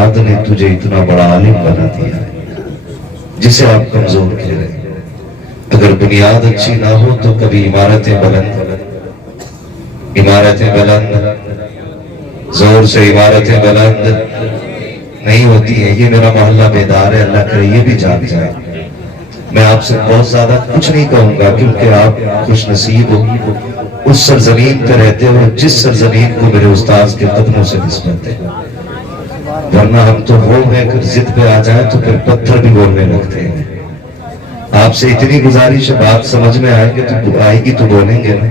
بنیاد نے تجھے اتنا بڑا عالم بنا دیا ہے جسے آپ کمزور کہہ رہے ہیں۔ اگر بنیاد اچھی نہ ہو تو کبھی عمارتیں بلند زور سے عمارتیں بلند نہیں ہوتی ہیں۔ یہ میرا محلہ بیدار ہے، اللہ کرے یہ بھی جاگ جائے۔ میں آپ سے بہت زیادہ کچھ نہیں کہوں گا کیونکہ آپ خوش نصیب ہو، اس سرزمین پہ رہتے ہو جس سرزمین کو میرے استاذ کے قدموں سے نسبت ہے، ورنہ ہم تو وہ ہیں کہ ضد پہ آ جائیں تو پھر پتھر بھی بولنے لگتے ہیں۔ آپ سے اتنی گزارش ہے، بات سمجھ میں آئے گی تو بولیں گے نا،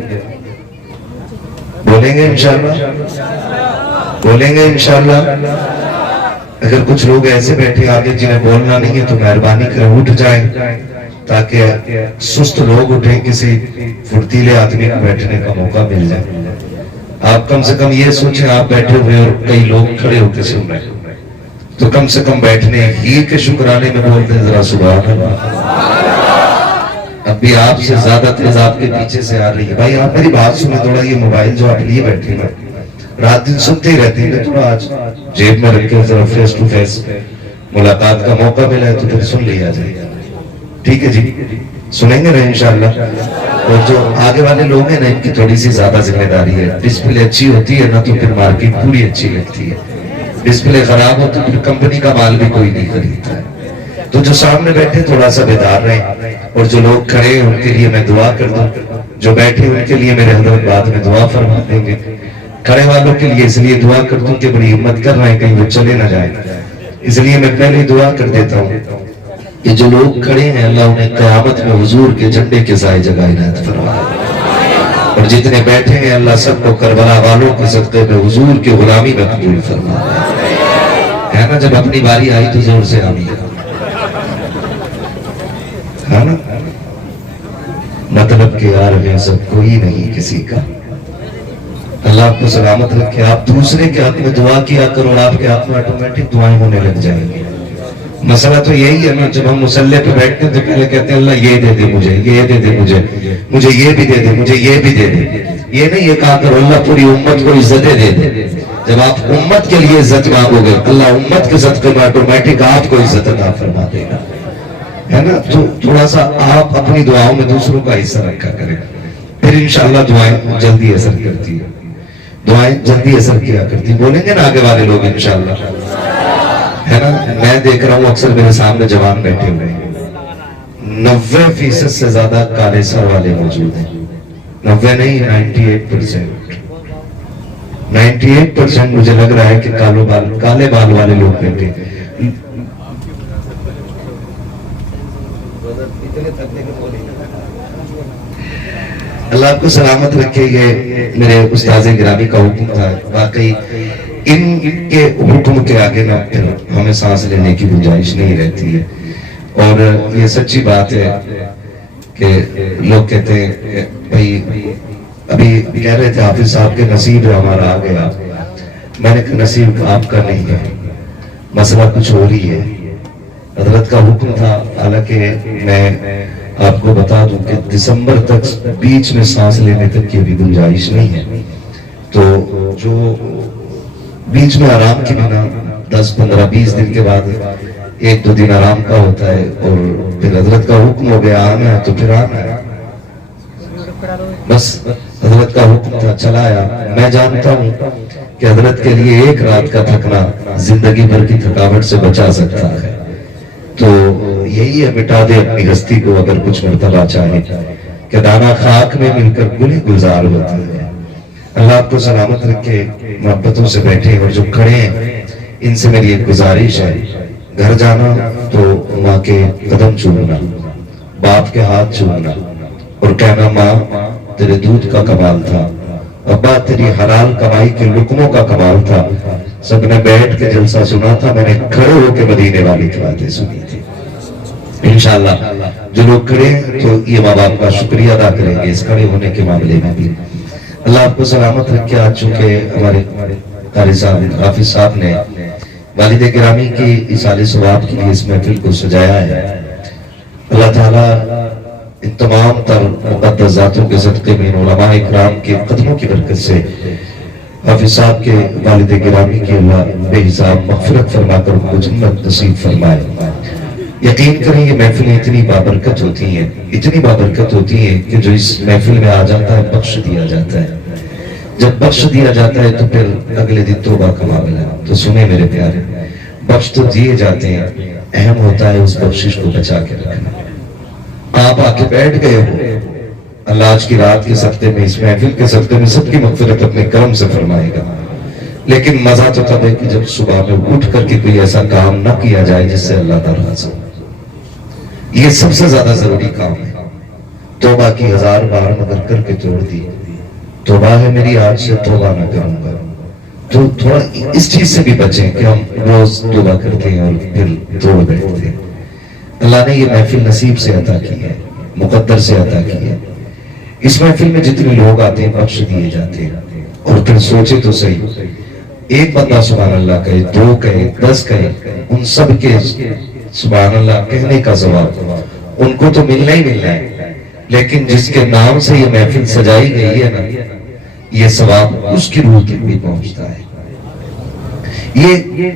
بولیں گے انشاءاللہ، بولیں گے انشاءاللہ۔ اگر کچھ لوگ ایسے بیٹھے آگے جنہیں بولنا نہیں ہے تو مہربانی کریں اٹھ جائیں تاکہ سست لوگ اٹھیں، کسی پھرتیلے آدمی کو بیٹھنے کا موقع مل جائے۔ آپ کم سے کم یہ سوچیں آپ بیٹھے ہوئے اور کئی لوگ کھڑے ہو کے سن رہے ہیں تو کم سے کم بیٹھنے ہی کے شکرانے میں بولتے ہیں ذرا سبحان اللہ۔ اب بھی آپ سے زیادہ تیز آپ کے پیچھے سے آ رہی ہے۔ بھائی آپ میری بات سنیں تھوڑا، یہ موبائل جو آپ لیے بیٹھے ہیں رات دن سنتے ہی رہتے ہیں، تھوڑا آج جیب میں رکھ کے ذرا فیس ٹو فیس ملاقات کا موقع ملا ہے تو پھر سن لیا جائے گا، ٹھیک ہے جی؟ سنیں گے نا انشاءاللہ۔ اور جو آگے والے لوگ ہیں نا ان کی تھوڑی سی زیادہ ذمہ داری ہے، ڈسپلے اچھی ہوتی ہے نا تو پھر مارکیٹ پوری اچھی لگتی ہے، ڈسپلے خراب ہو تو پھر کمپنی کا مال بھی کوئی نہیں خریدتا ہے۔ تو جو سامنے بیٹھے تھوڑا سا بیدار رہیں، اور جو لوگ کھڑے ہیں ان کے لیے میں دعا کر دوں، جو بیٹھے ان کے لیے میرے حضرت بعد میں دعا فرما دیں گے۔ کھڑے والوں کے لیے اس لیے دعا کر دوں کہ بڑی ہمت کر رہے ہیں کہیں وہ چلے نہ جائیں، اس لیے میں پہلے دعا کر دیتا ہوں کہ جو لوگ کھڑے ہیں اللہ انہیں قیامت میں حضور کے جھنڈے کے سائے جگہ عنایت فرمائے، اور جتنے بیٹھے ہیں اللہ سب کو کربلا والوں کے صدقے میں حضور کی غلامی میں قبول فرمائے، ہے نا؟ جب اپنی باری آئی تو زور سے آمین، ہے نا؟ مطلب کہ یار میں سب کوئی نہیں کسی کا، اللہ آپ کو سلامت رکھے۔ آپ دوسرے کے حق میں دعا کیا کرو اور آپ کے حق میں آٹومیٹک دعائیں ہونے لگ جائیں گی۔ مسئلہ تو یہی ہے نا، جب ہم مسلح پہ بیٹھتے ہیں تو پہلے کہتے ہیں اللہ یہ دے دے مجھے، یہ دے دے مجھے یہ بھی دے دے، مجھے یہ بھی دے دے۔ یہ نہیں یہ کہا کرو اللہ پوری امت کو عزتیں دے دے۔ جب آپ امت کے لیے عزت مانگو گے اللہ امت کے صدقے میں آٹومیٹک آپ کو عزت عطا فرما دے گا، ہے نا؟ تو تھوڑا سا آپ اپنی دعاؤں میں دوسروں کا حصہ رکھا کریں، پھر انشاءاللہ دعائیں جلدی اثر کرتی ہیں، دعائیں جلدی اثر کیا کرتی۔ بولیں گے نا آگے والے لوگ انشاءاللہ، ہے نا؟ میں دیکھ رہا ہوں اکثر میرے سامنے جوان بیٹھے ہوئے ہیں، 90% سے زیادہ کالے سر والے موجود ہیں، 90 نہیں 98%، 98% مجھے لگ رہا ہے کہ کالے بال والے لوگ بیٹھے ہیں۔ اللہ آپ کو سلامت رکھے۔ یہ میرے استاذ گرامی کا حکم تھا، واقعی ان کے حکم کے آگے نہ پھر ہمیں سانس لینے کی گنجائش نہیں رہتی ہے، اور یہ سچی بات ہے کہ لوگ کہتے ہیں بھائی ابھی کہہ رہے تھے حافظ صاحب کے نصیب ہے ہمارا آ گیا، میں نے کہا نصیب آپ کا نہیں ہے، مسئلہ کچھ ہو رہی ہے، حضرت کا حکم تھا۔ حالانکہ میں آپ کو بتا دوں کہ دسمبر تک بیچ میں سانس لینے تک کی بھی گنجائش نہیں ہے، تو جو بیچ میں آرام کی بنا 10 15 20 دن کے بعد 1 2 دن آرام کا ہوتا ہے، اور پھر حضرت کا حکم ہو گیا آنا ہے تو پھر آنا ہے، بس حضرت کا حکم تھا چلا آیا۔ میں جانتا ہوں کہ حضرت کے لیے ایک رات کا تھکنا زندگی بھر کی تھکاوٹ سے بچا سکتا ہے، تو یہی ہے مٹا دے اپنی ہستی کو اگر کچھ مرتبہ چاہے، کہ دانا خاک میں مل کر گل گلزار ہوتا ہے۔ اللہ آپ کو سلامت رکھے، محبتوں سے بیٹھے اور جو کھڑے ہیں ان سے میری ایک گزارش ہے، گھر جانا تو ماں کے قدم چومنا، باپ کے ہاتھ چومنا اور کہنا ماں تیرے دودھ کا کمال تھا، ابا تیری حلال کمائی کے لقموں کا کمال تھا، سب نے بیٹھ کے جلسہ سنا تھا، میں نے کھڑے ہو کے مدینے والی کی باتیں سنی تھی۔ انشاءاللہ جو لوگ کھڑے ہیں تو یہ ماں باپ کا شکریہ ادا کریں گے اس کھڑے ہونے کے معاملے میں بھی۔ اللہ آپ کو سلامت رکھے۔ آج چونکہ ہمارے قاری صاحب حافظ صاحب نے والد گرامی کی ایصال ثواب کے لیے اس محفل کو سجایا ہے، اللہ تعالیٰ ان تمام تر مقدس ذاتوں کے صدقے میں علماء اکرام کے قدموں کی برکت سے حافظ صاحب کے والد گرامی کی اللہ بے حساب مغفرت فرما کر ان کو جنت نصیب فرمائے۔ یقین کریں یہ محفلیں اتنی بابرکت ہوتی ہیں، اتنی بابرکت ہوتی ہیں کہ جو اس محفل میں آ جاتا ہے بخش دیا جاتا ہے۔ جب بخش دیا جاتا ہے تو پھر اگلے دن توبہ کا معاملہ ہے۔ تو سنیں میرے پیارے، بخش تو دیے جاتے ہیں، اہم ہوتا ہے اس بخشش کو بچا کے رکھنا۔ آپ آ کے بیٹھ گئے ہو، اللہ آج کی رات کے صدقے میں، اس محفل کے صدقے میں سب کی مغفرت اپنے کرم سے فرمائے گا، لیکن مزہ تو تب ہے کہ جب صبح میں اٹھ کر کے کوئی ایسا کام نہ کیا جائے جس سے اللہ ناراض ہو۔ یہ سب سے زیادہ ضروری کام ہے۔ توبہ کی 1000 بار مگر کر کے توڑ دی، توبہ ہے میری آج سے توبہ نہ کروں گا۔ تو تھوڑا اس چیز سے بھی بچیں کہ ہم روز توبہ کرتے ہیں اور پھر توڑ بیٹھتے ہیں۔ اللہ نے یہ محفل نصیب سے عطا کی ہے، مقدر سے عطا کی ہے۔ اس محفل میں جتنے لوگ آتے ہیں بخش دیے جاتے ہیں، اور پھر سوچے تو صحیح، ایک بندہ سبحان اللہ کہے، 2 کہے، 10 کہے، ان سب کے سبحان اللہ کہنے کا ثواب ان کو تو ملنا ہی ملنا ہے، لیکن جس کے نام سے یہ محفل سجائی گئی ہے نا، یہ ثواب اس کی روح تک بھی پہنچتا ہے۔ یہ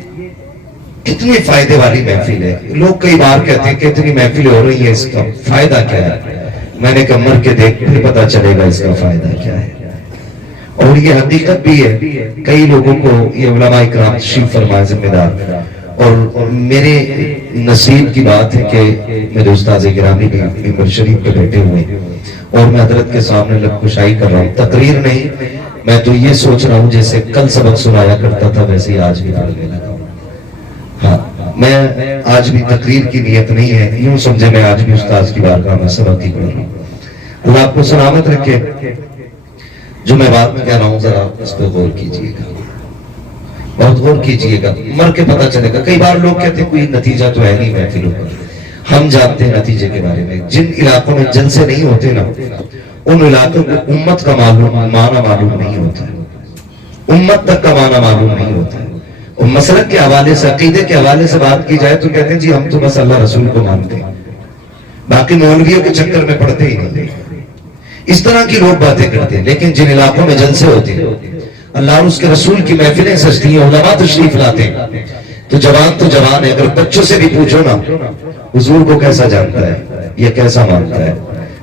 کتنے فائدے والی محفل ہے۔ لوگ کئی بار کہتے ہیں کہ اتنی محفلیں ہو رہی ہیں، اس کا فائدہ کیا ہے؟ میں نے کہا مر کے دیکھ پھر پتا چلے گا اس کا فائدہ کیا ہے۔ اور یہ حقیقت بھی ہے، کئی لوگوں کو یہ علماء اکرام تشریف فرمائے ذمہ دار، اور میرے نصیب کی بات ہے کہ میرے استاذ گرامی بھی ممبر شریف پہ بیٹھے ہوئے ہیں اور میں حضرت کے سامنے لب کشائی کر رہا ہوں، تقریر نہیں، میں تو یہ سوچ رہا ہوں جیسے کل سبق سنایا کرتا تھا ویسے ہی آج بھی پڑھنے لگا ہوں۔ ہاں، میں آج بھی تقریر کی نیت نہیں ہے، یوں سمجھے میں آج بھی استاذ کی بارگاہ میں سبق ہی پڑھ رہا ہوں۔ اللہ آپ کو سلامت رکھے۔ جو میں بات میں کہہ رہا ہوں ذرا اس پہ غور کیجئے گا، بہت غور کیجئے گا، مر کے پتہ چلے گا۔ کئی بار لوگ کہتے ہیں کوئی نتیجہ تو ہے نہیں محفلوں کا، ہم جانتے ہیں نتیجے کے بارے میں۔ جن علاقوں میں جلسے نہیں ہوتے نا، ان علاقوں کو امت کا معنی معلوم نہیں ہوتا ہے، امت تک کا معنی معلوم نہیں ہوتا ہے۔ اور مسلک کے حوالے سے، عقیدے کے حوالے سے بات کی جائے تو کہتے ہیں جی ہم تو بس اللہ رسول کو مانتے ہیں، باقی مولویوں کے چکر میں پڑتے ہی نہیں۔ اس طرح کی لوگ باتیں کرتے ہیں، لیکن جن علاقوں میں جلسے ہوتے ہیں، اللہ اور اس کے رسول کی محفلیں سجتی ہیں، علماء تشریف لاتے ہیں، تو جوان ہے، اگر بچوں سے بھی پوچھو نا حضور کو کیسا جانتا ہے، یہ کیسا مانتا ہے،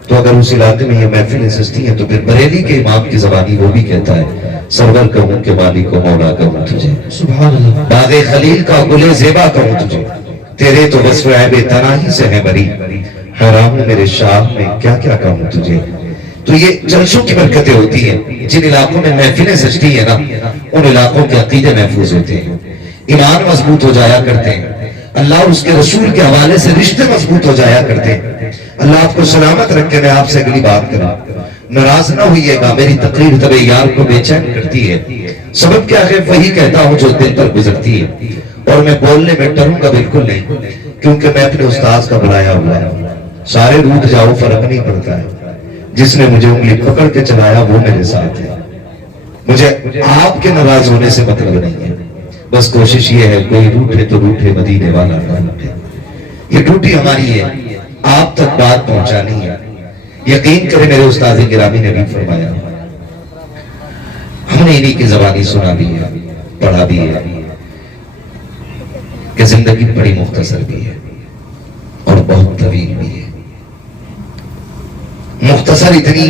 تو اگر اس علاقے میں یہ محفلیں سجتی ہیں تو پھر بریلی کے امام کی زبانی وہ بھی کہتا ہے، سرور کہوں کہ مالک و مولا کہوں تجھے، سبحان اللہ، باغ خلیل کا گل زیبا کہوں تجھے، تیرے تو وصف عیب تناہی سے ہے بری، حرام میرے شاہ میں کیا کیا کہوں تجھے۔ تو یہ جلسوں کی برکتیں ہوتی ہیں، جن علاقوں میں محفلیں سجتی ہیں نا، ان علاقوں کے عقیدے محفوظ ہوتے ہیں، ایمان مضبوط ہو جایا کرتے ہیں، اللہ اور اس کے رسول کے حوالے سے رشتے مضبوط ہو جایا کرتے ہیں۔ اللہ آپ کو سلامت رکھے۔ میں آپ سے اگلی بات کروں، ناراض نہ ہوئیے گا، میری تقریر طب یار کو بے چین کرتی ہے، سبب کیا ہے وہی کہتا ہوں جو دل پر گزرتی ہے، اور میں بولنے میں ڈروں گا بالکل نہیں، کیونکہ میں اپنے استاذ کا بلایا ہوا ہے، سارے روٹ جاؤ فرق نہیں پڑتا ہے، جس نے مجھے انگلی پکڑ کے چلایا وہ میرے ساتھ ہے، مجھے آپ کے ناراض ہونے سے مطلب نہیں ہے، بس کوشش یہ ہے کوئی روٹھے تو روٹھے، مدینے والا نہ روٹھے۔ یہ ڈیوٹی ہماری ہے، آپ تک بات پہنچانی ہے۔ یقین کرے میرے استاد گرامی نے بھی فرمایا، ہم نے انہی کی زبانی سنا بھی ہے، پڑھا بھی ہے کہ زندگی بڑی مختصر بھی ہے اور بہت طویل بھی ہے۔ مختصر اتنی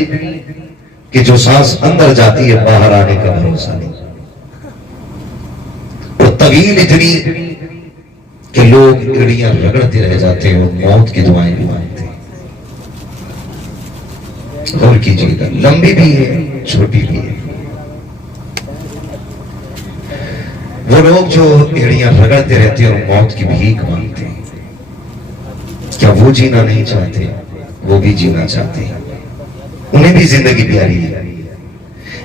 کہ جو سانس اندر جاتی ہے باہر آنے کا بھروسہ نہیں، اور طویل اتنی کہ لوگ گڑیاں رگڑتے رہ جاتے ہیں اور موت کی دعائیں بھی مانگتے ہیں۔ غور کیجیے گا، لمبی بھی ہے چھوٹی بھی ہے۔ وہ لوگ جو ایڑیاں رگڑتے رہتے ہیں اور موت کی بھیک مانگتے ہیں، کیا وہ جینا نہیں چاہتے؟ وہ بھی جینا چاہتے ہیں، انہیں بھی زندگی پیاری ہے،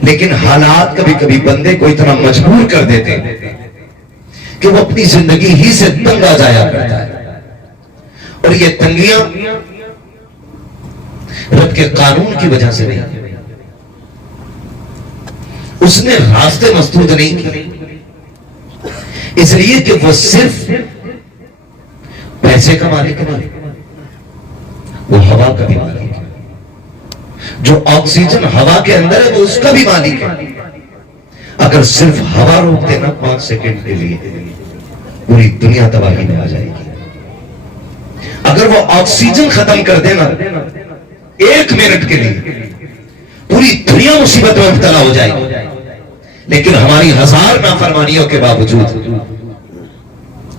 لیکن حالات کبھی کبھی بندے کو اتنا مجبور کر دیتے ہیں کہ وہ اپنی زندگی ہی سے تنگ آ جایا کرتا ہے، اور یہ تنگیاں رب کے قانون کی وجہ سے نہیں، اس نے راستے مسدود نہیں کیے، اس لیے کہ وہ صرف پیسے کا مالک نہیں، وہ ہوا کا بھی مالک ہے، جو آکسیجن ہوا کے اندر ہے وہ اس کا بھی مالک ہے، اگر صرف ہوا روک دینا 5 سیکنڈ کے لیے پوری دنیا تباہی میں آ جائے گی. اگر وہ آکسیجن ختم کر دینا 1 منٹ کے لیے پوری دنیا مصیبت میں مبتلا ہو جائے گی. لیکن ہماری 1000 نافرمانیوں کے باوجود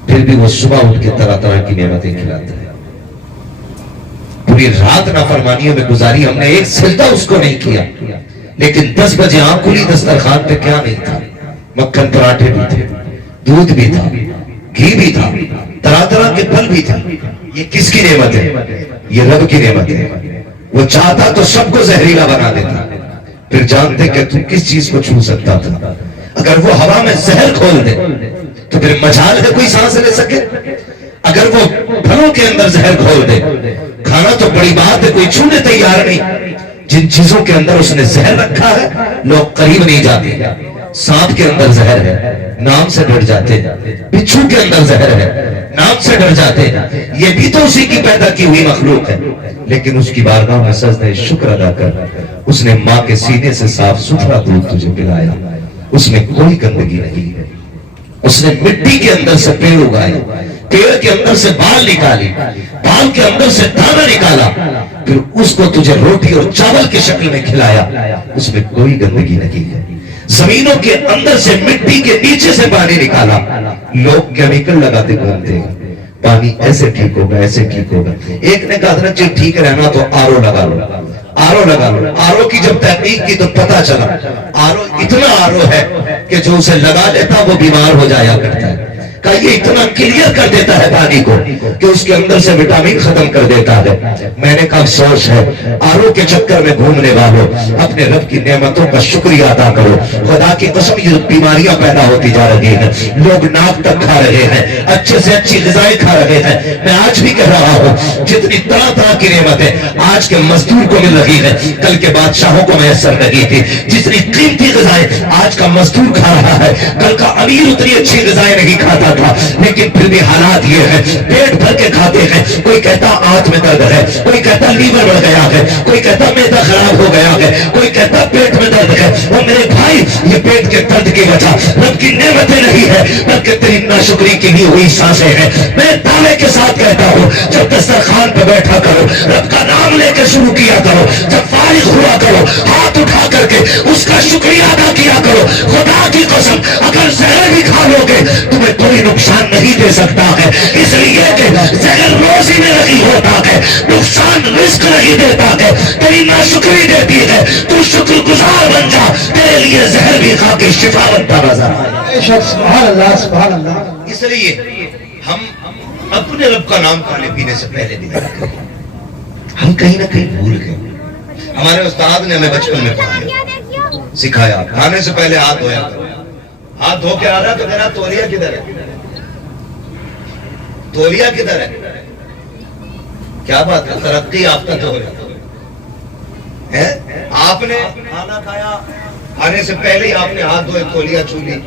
پھر بھی وہ صبح اٹھ کے طرح طرح کی نعمتیں کھلاتا ہے. پوری رات نافرمانیوں میں گزاری, ہم نے ایک سجدہ اس کو نہیں کیا, لیکن 10 بجے آنکھ کھلی, دسترخوان پہ کیا نہیں تھا؟ مکھن پراٹھے بھی تھے, دودھ بھی تھا, گھی بھی تھا, طرح طرح کے پھل بھی تھے. یہ کس کی نعمت ہے؟ یہ رب کی نعمت ہے. وہ چاہتا تو سب کو زہریلا بنا دیتا, پھر جانتے کہ تم کس چیز کو چھو سکتا تھا. اگر وہ ہوا میں زہر کھول دے تو پھر مجال ہے کوئی سانس لے سکے. اگر وہ پھلوں کے اندر زہر کھول دے, کھانا تو بڑی بات ہے, کوئی چھونے تیار نہیں. جن چیزوں کے اندر اس نے زہر رکھا ہے لوگ قریب نہیں جاتے. سانپ کے اندر زہر ہے, نام سے ڈر جاتے. بچھو کے اندر زہر ہے, نام سے ڈر جاتے. یہ بھی تو اسی کی پیدا کی ہوئی مخلوق ہے, لیکن اس کی بارگاہ میں سجدہ شکر ادا کر. اس نے ماں کے سینے سے صاف ستھرا دودھ تجھے پلایا, اس میں کوئی گندگی نہیں ہے. اس نے مٹی کے اندر سے پیڑ اگائے, پیڑ کے اندر سے بال نکالی, بال کے اندر سے دانا نکالا, پھر اس کو تجھے روٹی اور چاول کی شکل میں کھلایا. اس میں کوئی گندگی نہیں ہے. زمینوں کے اندر سے مٹی کے نیچے سے پانی نکالا. لوگ کیمیکل لگاتے گھومتے ہیں, پانی ایسے ٹھیک ہوگا, ایسے ٹھیک ہوگا. ایک نے کہا تھا جب ٹھیک رہنا تو آرو لگا لو, آرو لگا لو. آرو کی جب تحقیق کی تو پتا چلا آرو اتنا آرو ہے کہ جو اسے لگا لیتا وہ بیمار ہو جایا کرتا ہے. کہ یہ اتنا کلیئر کر دیتا ہے پانی کو کہ اس کے اندر سے وٹامن ختم کر دیتا ہے. میں نے کہا افسوس ہے آرو کے چکر میں گھومنے والوں, اپنے رب کی نعمتوں کا شکریہ ادا کرو. خدا کی قسم یہ بیماریاں پیدا ہوتی جا رہی ہیں, لوگ ناک تک کھا رہے ہیں, اچھے سے اچھی غذائیں کھا رہے ہیں. میں آج بھی کہہ رہا ہوں جتنی طرح طرح کی نعمتیں آج کے مزدور کو مل رہی ہیں کل کے بادشاہوں کو میسر نہیں تھی. جتنی قیمتی غذائیں آج کا مزدور کھا رہا ہے کل کا امیر اتنی اچھی غذائیں نہیں کھاتا تھا. لیکن پھر بھی حالات یہ ہے, پیٹ بھر کے کھاتے ہیں. کوئی کہتا آنت میں درد ہے, کوئی کہتا لیور بڑھ گیا ہے, کوئی کہتا معدہ خراب ہو گیا ہے, کوئی کہتا پیٹ میں درد ہے. وہ میرے بھائی یہ پیٹ کے درد کی وجہ رب کی نعمتیں نہیں ہے بلکہ تیری ناشکری کی لی ہوئی سانسیں ہیں. میں دعوے کے ساتھ کہتا ہوں جب دسترخوان پہ بیٹھا کرو رب کا نام لے کے شروع کیا کرو, جب فارغ ہوا کرو ہاتھ اٹھا کر کے اس کا شکریہ ادا کیا کرو. خدا کی قسم اگر زہر بھی کھا لو گے تمہیں کوئی نقصان نہیں دے سکتا ہے, اس لیے کہ زہر روزی میں نہیں ہوتا ہے, نقصان رزق نہیں دیتا ہے. تیری ناشکری دیتی ہے, تو شکر گزار بن جا, تیرے لیے زہر بھی کھا کے شفا بنتا نظر آئے. سبحان اللہ سبحان اللہ. اس لیے ہم اپنے رب کا نام کھانے پینے سے پہلے بھی نہ کریں. ہم کہیں نہ کہیں بھول گئے. ہمارے استاد نے ہمیں بچپن میں پڑھایا, سکھایا کھانے سے پہلے ہاتھ دھویا کرو. ہاتھ دھو کے آ رہا تو میرا تولیہ کدھر ہے؟ تولیہ کدھر ہے؟ کیا بات ہے, ترقی یافتہ تو ہو جاتا ہے. آپ نے کھانا کھایا, کھانے سے پہلے ہی آپ نے ہاتھ دھوئے, تولیہ چھو لی,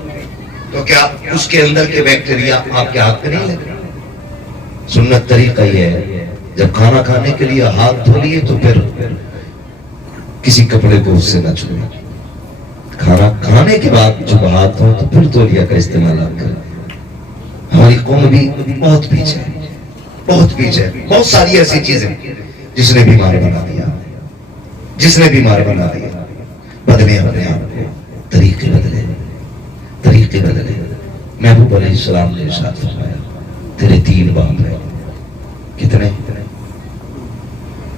تو کیا اس کے اندر کے بیکٹیریا آپ کے ہاتھ پہ نہیں لگے؟ سنت طریقہ یہ ہے جب کھانا کھانے کے لیے ہاتھ دھو لیے تو پھر کسی کپڑے کو اس سے نہ چھوڑیں. کھانا کھانے کے بعد جب ہاتھ دھو تو پھر تولیہ کا استعمال آپ کریں. ہماری قوم بھی بہت پیچھے ہے, بہت پیچھے ہے. بہت ساری ایسی چیزیں جس نے بیمار بنا دیا, جس نے بیمار بنا دیا. بدلے اپنے آپ کو, طریقے بدلے, طریقے بدلے. محبوب علیہ السلام نے ارشاد فرمایا تیرے 3 باپ ہیں. کتنے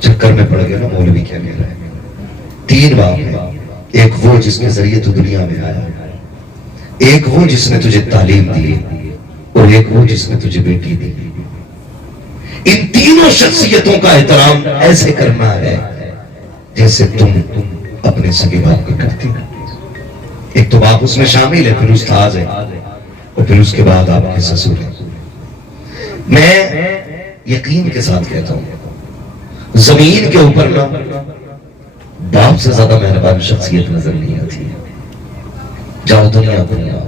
چکر میں پڑ گئے نا مولوی کیا کہہ رہے ہیں. 3 باپ ہیں. ایک وہ جس کے ذریعے تو دنیا میں آیا, ایک وہ جس نے تجھے تعلیم دی, اور ایک وہ جس نے تجھے بیٹی دی. ان تینوں شخصیتوں کا احترام ایسے کرنا ہے جیسے تم اپنے سگے باپ کو کرتے ہو. ایک تو باپ اس میں شامل ہے, پھر استاد ہے, اور پھر اس کے بعد آپ کے سسر ہیں. میں یقین کے ساتھ کہتا ہوں زمین کے اوپر نا باپ سے زیادہ مہربان شخصیت نظر نہیں آتی ہے. جاؤ دنیا دنیا,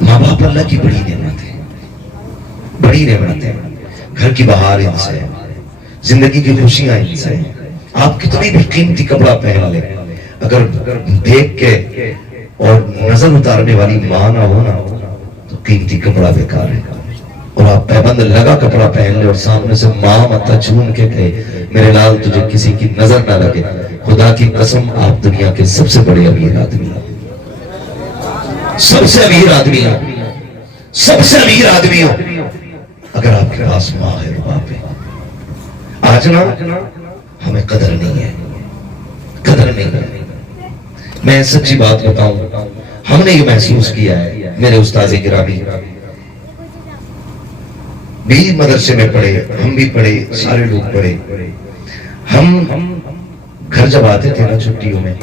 ماں باپ اللہ کی بڑی نعمت ہے, بڑی نعمت ہے. گھر کی بہار ان سے ہے, زندگی کی خوشیاں ان سے ہیں. آپ کتنی بھی قیمتی کپڑا پہن لیں اگر دیکھ کے اور نظر اتارنے والی ماں نہ ہو نا تو قیمتی کپڑا بیکار ہے. اور آپ پیبند لگا کپڑا پہن لے اور سامنے سے ماں متا چون کے کہے میرے لال تجھے کسی کی نظر نہ لگے، خدا کی قسم آپ دنیا کے سب سے بڑے امیر آدمی ہیں، سب سے امیر آدمی ہیں، سب سے امیر آدمی ہو اگر آپ کے پاس ماں ہے اور باپ ہے. آج نا ہمیں قدر نہیں ہے، قدر نہیں ہے. میں سچی بات بتاؤں، ہم نے یہ محسوس کیا ہے، میرے استاذ گرامی بھی مدرسے میں پڑھے، ہم بھی پڑھے، سارے لوگ پڑھے. ہم گھر جب آتے تھے نا چھٹیوں میں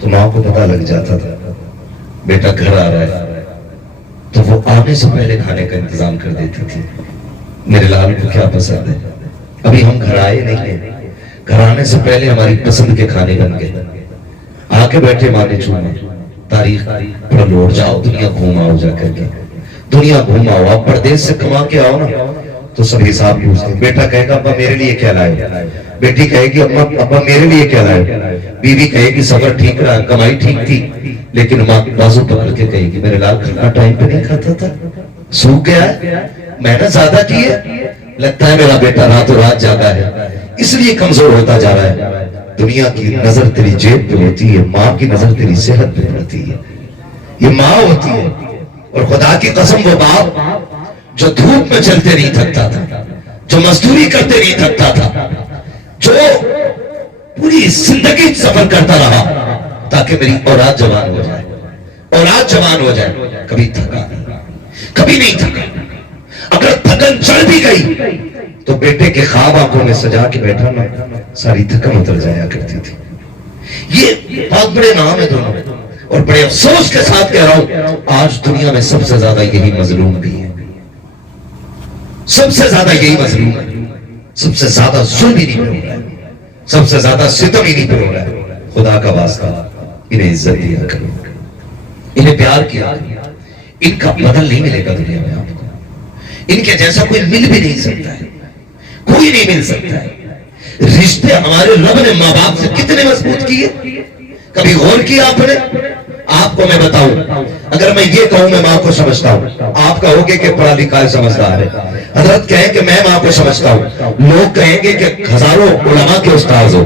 تو ماں کو پتہ لگ جاتا تھا بیٹا گھر آ رہا ہے، تو وہ آنے سے پہلے کھانے کا انتظام کر دیتی تھی. میرے لال کو کیا پسند ہے، ابھی ہم گھر آئے نہیں ہیں، گھر آنے سے پہلے ہماری پسند کے کھانے بن گئے. آ کے بیٹھے مانے چونے تاریخ پڑھ لوٹ جاؤ، دنیا گھوماؤ، جا کر کے دنیا گھوماؤ. آپ پردیس سے کما کے آؤ نا تو سب حساب پوچھتے. بیٹا کہے گا ابا میرے لیے کیا لائے، بیٹی کہے گی ابا میرے لیے کیا لائے، بیوی کہے گی سفر ٹھیک رہا، کمائی ٹھیک تھی، لیکن ماں بازو پکڑ کے کہے گی میرے لال کھانا ٹائم پہ نہیں کھاتا تھا، سوکھ گیا ہے، محنت زیادہ کی ہے، لگتا ہے میرا بیٹا راتوں رات جاگا ہے اس لیے کمزور ہوتا جا رہا ہے. دنیا کی نظر تیری جیب پہ ہوتی ہے، ماں کی نظر تیری صحت پہ پڑتی ہے. یہ ماں ہوتی ہے. اور خدا کی قسم وہ باپ جو دھوپ میں چلتے نہیں تھکتا تھا، جو مزدوری کرتے نہیں تھکتا تھا، جو پوری زندگی سفر کرتا رہا تاکہ میری اولاد جوان ہو جائے، اولاد جوان ہو جائے، کبھی تھکا نہیں، کبھی نہیں تھکا. اگر تھکن چڑھ بھی گئی تو بیٹے کے خواب آنکھوں میں سجا کے بیٹھا نا ساری تھکن اتر جایا کرتی تھی. یہ بہت بڑے نام ہے دونوں میں، اور بڑے افسوس کے ساتھ کہہ رہا ہوں آج دنیا میں سب سے زیادہ یہی مظلوم بھی ہے، سب سے زیادہ یہی مظلوم ہے، سب سے زیادہ ظلم ہی نہیں پہ ہو رہا ہے، سب سے زیادہ ستم ہی نہیں پہ ہو رہا ہے. خدا کا واسطہ انہیں عزت دیا کرو، انہیں پیار کیا کرو. ان کا بدل نہیں ملے گا دنیا میں آپ کو، ان کے جیسا کوئی مل بھی نہیں سکتا ہے، کوئی نہیں مل سکتا ہے. رشتے ہمارے رب نے ماں باپ سے کتنے مضبوط کیے، کبھی غور کیا آپ نے؟ آپ کو میں بتاؤں، اگر میں یہ کہوں میں ماں کو سمجھتا ہوں، آپ کہو گے کہ پڑھا لکھا ہے سمجھدار ہے. حضرت کہیں کہ میں ماں کو سمجھتا ہوں، لوگ کہیں گے کہ ہزاروں علماء کے استاذ ہو،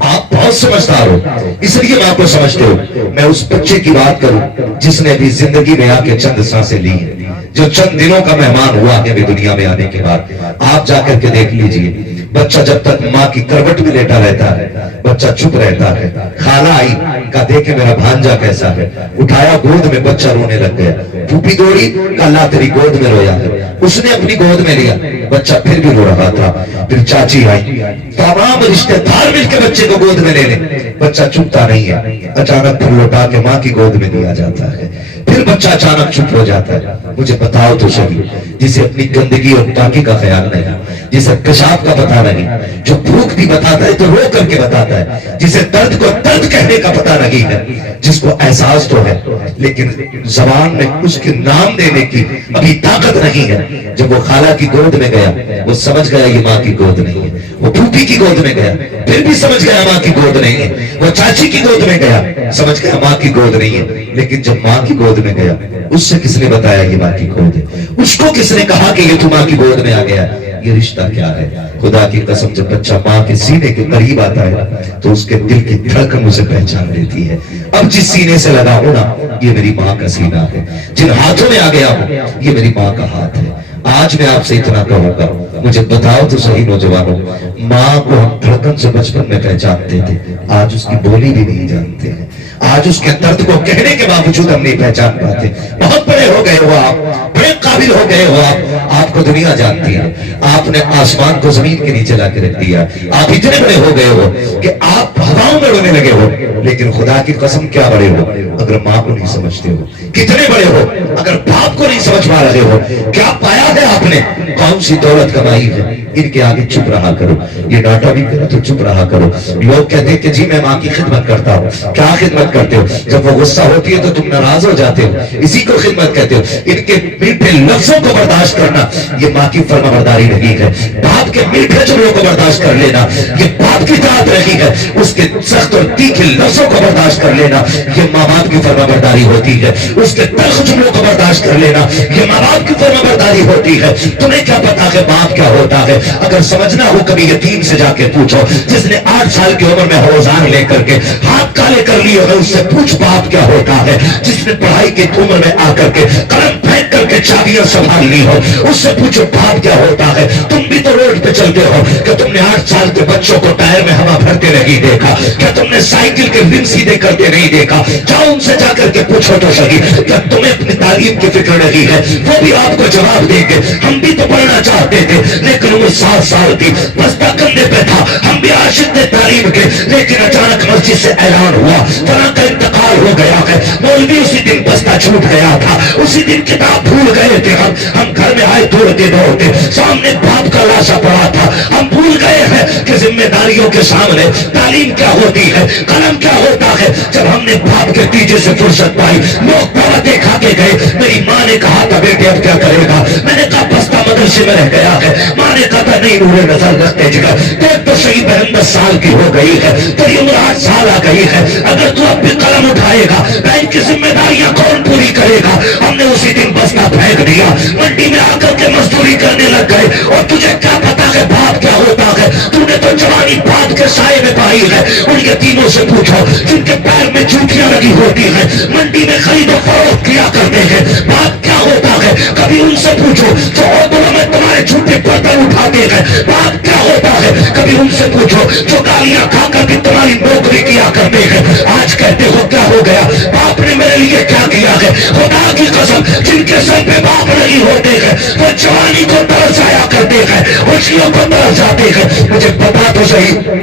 آپ بہت سمجھدار ہو اس لیے ماں کو سمجھتے ہو. میں اس بچے کی بات کروں جس نے بھی زندگی میں آ کے چند سانسیں لی ہیں، جو چند دنوں کا مہمان ہوا ہے دنیا میں آنے کے بعد. آپ جا کر کے دیکھ لیجئے، بچہ جب تک ماں کی کروٹ میں لیٹا رہتا ہے بچہ چپ رہتا ہے. خالہ آئی کہا دیکھے میرا بھانجا کیسا ہے، اٹھایا گود میں بچہ رونے لگ گیا. پھوپھی دوڑی کہا اللہ تیری گود میں رویا ہے، اس نے اپنی گود میں لیا، بچہ پھر بھی رو رہا تھا. پھر چاچی آئی، تمام رشتے دار مل کے بچے کو گود میں لے لیں، بچہ چپتا نہیں ہے. اچانک پھر لوٹا کے ماں کی گود میں دیا جاتا ہے، پھر بچہ اچانک چپ ہو جاتا ہے. مجھے بتاؤ تو صحیح، جسے اپنی گندگی اور پاکی کا خیال نہیں، جسے پیشاب کا پتہ نہیں، جو بھوک بھی بتاتا ہے تو رو کر کے بتاتا ہے، جسے درد کو درد کہنے کا پتہ نہیں ہے، جس کو احساس تو ہے لیکن زبان میں اس کے نام دینے کی ابھی طاقت نہیں ہے. جب وہ خالہ کی گود میں گیا وہ سمجھ گیا یہ ماں کی گود نہیں ہے. وہ پھوپھی کی گود میں گیا پھر بھی سمجھ گیا ماں کی گود نہیں ہے. وہ چاچی کی گود میں گیا سمجھ گیا ماں کی گود نہیں ہے. لیکن جب ماں کی گود میں گیا اس سے کس نے بتایا یہ ماں کی گود ہے، اس کو کس نے کہا کہ یہ تو ماں کی گود میں آ گیا. یہ رشتہ کیا ہے؟ خدا کی قسم جب بچہ ماں کے سینے کے قریب آتا ہے تو اس کے دل کی دھڑکن اسے پہچان لیتی ہے. اب جس سینے سے لگا ہوں نا یہ میری ماں کا سینہ ہے، جن ہاتھوں میں آ گیا ہوں یہ میری ماں کا ہاتھ ہے. آج میں آپ سے اتنا کہوں گا، مجھے بتاؤ تو صحیح نوجوانوں، ماں کو ہم دھڑکن سے بچپن میں پہچانتے تھے، آج اس کی بولی بھی نہیں جانتے ہیں، آج اس کے درد کو کہنے کے باوجود ہم نہیں پہچان پاتے. بہت بڑے ہو گئے ہو آپ، بڑے قابل ہو گئے ہو آپ کو دنیا جانتی ہے. آپ نے آسمان کو زمین کے نیچے لا کے رکھ دیا. آپ اتنے بڑے ہو گئے ہو کہ آپ ہواؤں میں اڑنے لگے ہو. لیکن خدا کی قسم کیا بڑے ہو اگر ماں کو نہیں سمجھتے ہو. کتنے بڑے ہو اگر باپ کو نہیں سمجھ پا رہے ہو. کیا پایا ہے آپ نے، کون سی دولت کمائی ہے، ان کے آگے چپ رہا کرو. یہ ڈانٹا بھی کرو تو چپ رہا کرو. لوگ کہتے ہیں کہ جی میں ماں کی خدمت کرتا ہوں. کیا خدمت کرتے ہو؟ جب وہ غصہ ہوتی ہے تو تم ناراض ہو جاتے ہو, اسی کو خدمت کہتے ہو. ان کے میٹھے لفظوں کو برداشت کرنا یہ ماں کی فرما برداری نہیں ہے. باپ کے میٹھے جملوں کو برداشت کر لینا یہ باپ کی اطاعت نہیں ہے. اس کے سخت اور تیکھے لفظوں کو برداشت کر لینا یہ ماں باپ کی فرما برداری ہوتی ہے. اس کے تلخ جملوں کو برداشت کر لینا یہ ماں باپ کی فرما برداری ہوتی ہے. تمہیں کیا پتا کہ باپ کیا ہوتا ہے؟ اگر سمجھنا ہو کبھی یتیم سے جا کے پوچھو جس نے 8 سال کی عمر میں حوضان لے کر کے ہاتھ کالے کر لیے ہوئے, اس سے پوچھ باپ کیا ہوتا ہے. جس نے پڑھائی کی عمر میں آ کر کے قلم پھینک کر کے چابیاں سنبھال لی ہو, اس سے پوچھو باپ کیا ہوتا ہے. تم بھی تو روڈ پہ چلتے ہو, کہ تم نے 8 سال کے بچوں کو ٹائر میں ہوا بھرتے نہیں دیکھا؟ کیا تم نے سائیکل کے رم سیدھے کرتے نہیں دیکھا؟ جاؤ ان سے جا کر کے پوچھو تو صحیح, کیا تمہیں اپنی تعلیم کی فکر نہیں ہے؟ وہ بھی آپ کو جواب دیں گے ہم بھی تو پڑھنا چاہتے تھے لیکن عمر 7 سال تھی, بستہ کندھے پہ تھا, ہم بھی عاشق تھے تعلیم کے, لیکن اچانک مسجد سے اعلان ہوا فلاں کا انتقال ہو گیا ہے. مولوی اسی دن بستہ چھوٹ گیا تھا, اسی دن کتاب بھول گئے تھے. ہم گھر میں آئے دوڑتے دوڑتے, سامنے باپ کا لاشا پڑا تھا. ہم بھول گئے ہیں کہ ذمہ داریوں کے سامنے تعلیم کیا ہوتی ہے, قلم کیا ہوتا ہے. جب ہم نے باپ کے تیجے سے فرصت پائی, لوگ دعوتیں کھا کے گئے. میری ماں نے کہا تھا بیٹے اب کیا کرے گا؟ میں نے کہا بستہ مدرسے میں رہ گیا ہے. ماں نے کہا تھا نہیں نور نظر رکھتے جگر, دیکھ تو صحیح بہن 10 سال کی ہو گئی ہے, تیری عمر 8 سال آ گئی ہے. اگر تو اب بھی قلم اٹھائے گا بینک کی ذمہ داریاں کون پوری کرے گا؟ ہم نے اسی دن بستہ پھینک دیا, منڈی میں آ کر کے مزدوری کرنے لگ گئے. اور تجھے کیا پتا ہے باپ کیا ہوتا ہے؟ تو نے تو جوانی باپ کے سائے میں پائی ہے. ان یتیموں سے پوچھو جن کے پیر میں جوتیاں لگی ہوتی ہیں, منڈی میں خرید و فروخت کیا کرتے ہیں, باپ کیا ہوتا ہے؟ کبھی ان سے پوچھو جو عہدوں میں تمہارے جھوٹے برتن اٹھاتے ہیں, باپ کیا ہوتا ہے؟ کبھی ان سے پوچھو جو گالیاں کھا کر بھی تمہاری نوکری کیا کرتے ہیں. آج کہتے ہو کیا ہو گیا, باپ نے میرے لیے کیا کیا ہے؟ خدا کی قسم جن کے سر پہ باپ نہیں ہوتے ہیں وہ جوانی کو ترسایا کرتے ہیں, خوشیوں کو ترس جاتے ہیں. مجھے بتا تو صحیح,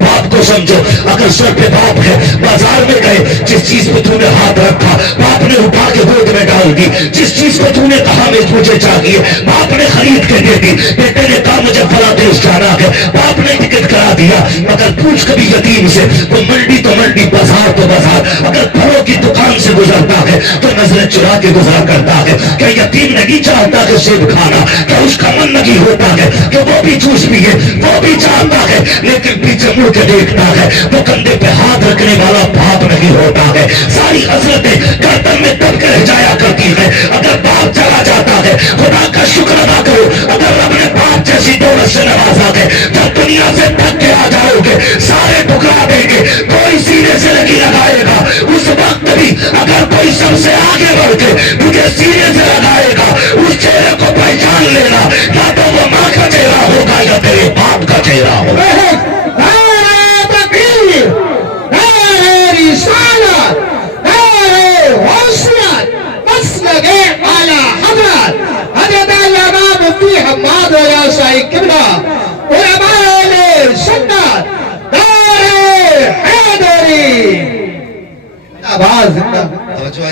باپ کو سمجھو. اگر سر پہ باپ ہے, بازار میں گئے, جس چیز پہ تو نے ہاتھ رکھا باپ نے اٹھا کے گود میں ڈال دی. جس چیز کو تو نے کہا مجھے چاہیے باپ نے خرید کے دے دی. بیٹے نے کہا مجھے فلاں دیش جانا ہے, باپ نے ٹکٹ کرا دیا. مگر پوچھ کبھی یتیم سے, وہ منڈی تو منڈی, بازار تو بازار, اگر پھلوں کی دکان سے گزرتا ہے تو نظریں چرا کے گزار کرتا ہے. کیا یتیم نہیں چاہتا کہ سیب کھانا؟ کیا اس کا من نہیں ہوتا ہے کہ وہ بھی جوس پیے؟ وہ بھی چاہتا ہے, لیکن پیچھے مڑ کے دیکھتا ہے. وہ کندھے پہ ہاتھ رکھنے والا باپ نہیں ہوتا ہے. ساری حسرتیں گردن میں دب کے رہ جایا کرتی ہے. اگر باپ چلا جاتا ہے خدا کا شکر ادا کرو. اگر رب نے باپ جیسی دولت سے نوازا ہے, جب دنیا سے تھک کے آ جاؤ گے سارے ٹکرا دیں گے, کوئی سینے سے لگی لگائے گا. اس وقت بھی اگر کوئی سب سے آگے بڑھ کے تجھے سینے سے لگائے گا, اس چہرے کو پہچان لینا, یا تو وہ ماں کا چہرہ ہوگا یا تیرے باپ کا چہرہ ہوگا.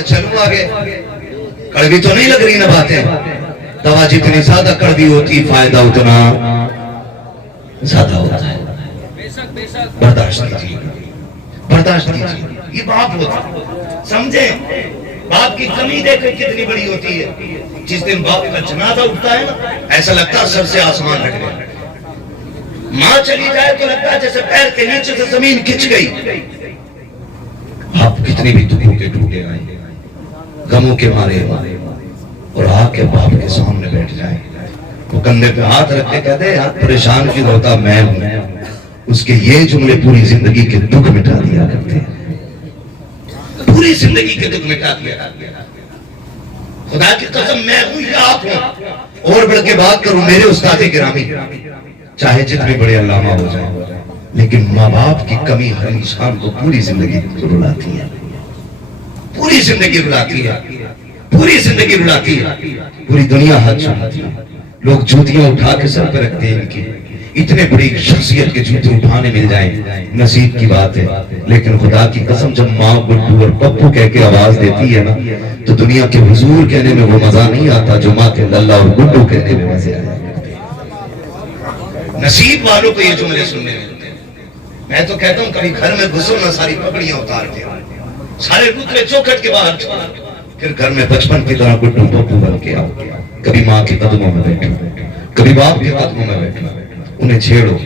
چلو آگے. کڑوی تو نہیں لگ رہی نا باتیں, دوا جتنی زیادہ کڑوی ہوتی فائدہ اتنا زیادہ ہوتا ہے. برداشت کیجیے, برداشت کیجیے. یہ باپ ہوتا ہے, سمجھیں باپ کی کمی دیکھیں کتنی بڑی ہوتی ہے. جس دن باپ کا جنازہ اٹھتا ہے نا, ایسا لگتا ہے سر سے آسمان ہٹ گیا. ماں چلی جائے تو لگتا ہے جیسے پیر کے نیچے سے زمین کھچ گئی. آپ کتنی بھی دکھوں کے ٹوٹے آئیں, غموں کے مارے اور آ کے باپ کے سامنے بیٹھ جائیں, وہ کندھے پہ ہاتھ رکھ کے کہتے ہیں آپ پریشان کیوں ہوتا, میں ہوں. اس کے یہ جملے پوری زندگی کے دکھ مٹا دیا کرتے ہیں, پوری زندگی کے دکھ مٹا دیا. خدا کی قسم میں ہوں یا آپ ہوں. اور بڑھ کے بات کروں, میرے استاد گرامی چاہے جتنے بڑے علامہ ہو جائیں, لیکن ماں باپ کی کمی ہر انسان کو پوری زندگی رلاتی ہے, پوری زندگی رلاتی ہے, پوری زندگی رلاتی ہے. پوری دنیا ہاتھ چھوڑتی ہے. لوگ جوتیاں اٹھا کے سر پہ رکھتے ہیں ان کی. اتنے بڑی شخصیت کے جوتے اٹھانے مل جائیں نصیب کی بات ہے. لیکن خدا کی قسم جب ماں گڈو اور پپو کہہ کے آواز دیتی ہے نا, تو دنیا کے حضور کہنے میں وہ مزہ نہیں آتا جو ماں کے للہ اور گڈو کہنے میں مزے آیا کرتے ہیں. نصیب والوں کو یہ جملے سننے ملتے ہیں. میں تو کہتا ہوں کبھی گھر میں گھسو نہ ساری پگڑیاں اتار کے سارے رتبے چوکھٹ کے باہر چھوڑ پھر گھر میں بچپن کی طرح گڈو ببو بن کے آؤ. کبھی ماں کے قدموں میں بیٹھو, کبھی باپ کے قدموں میں بیٹھو, انہیں چھیڑو,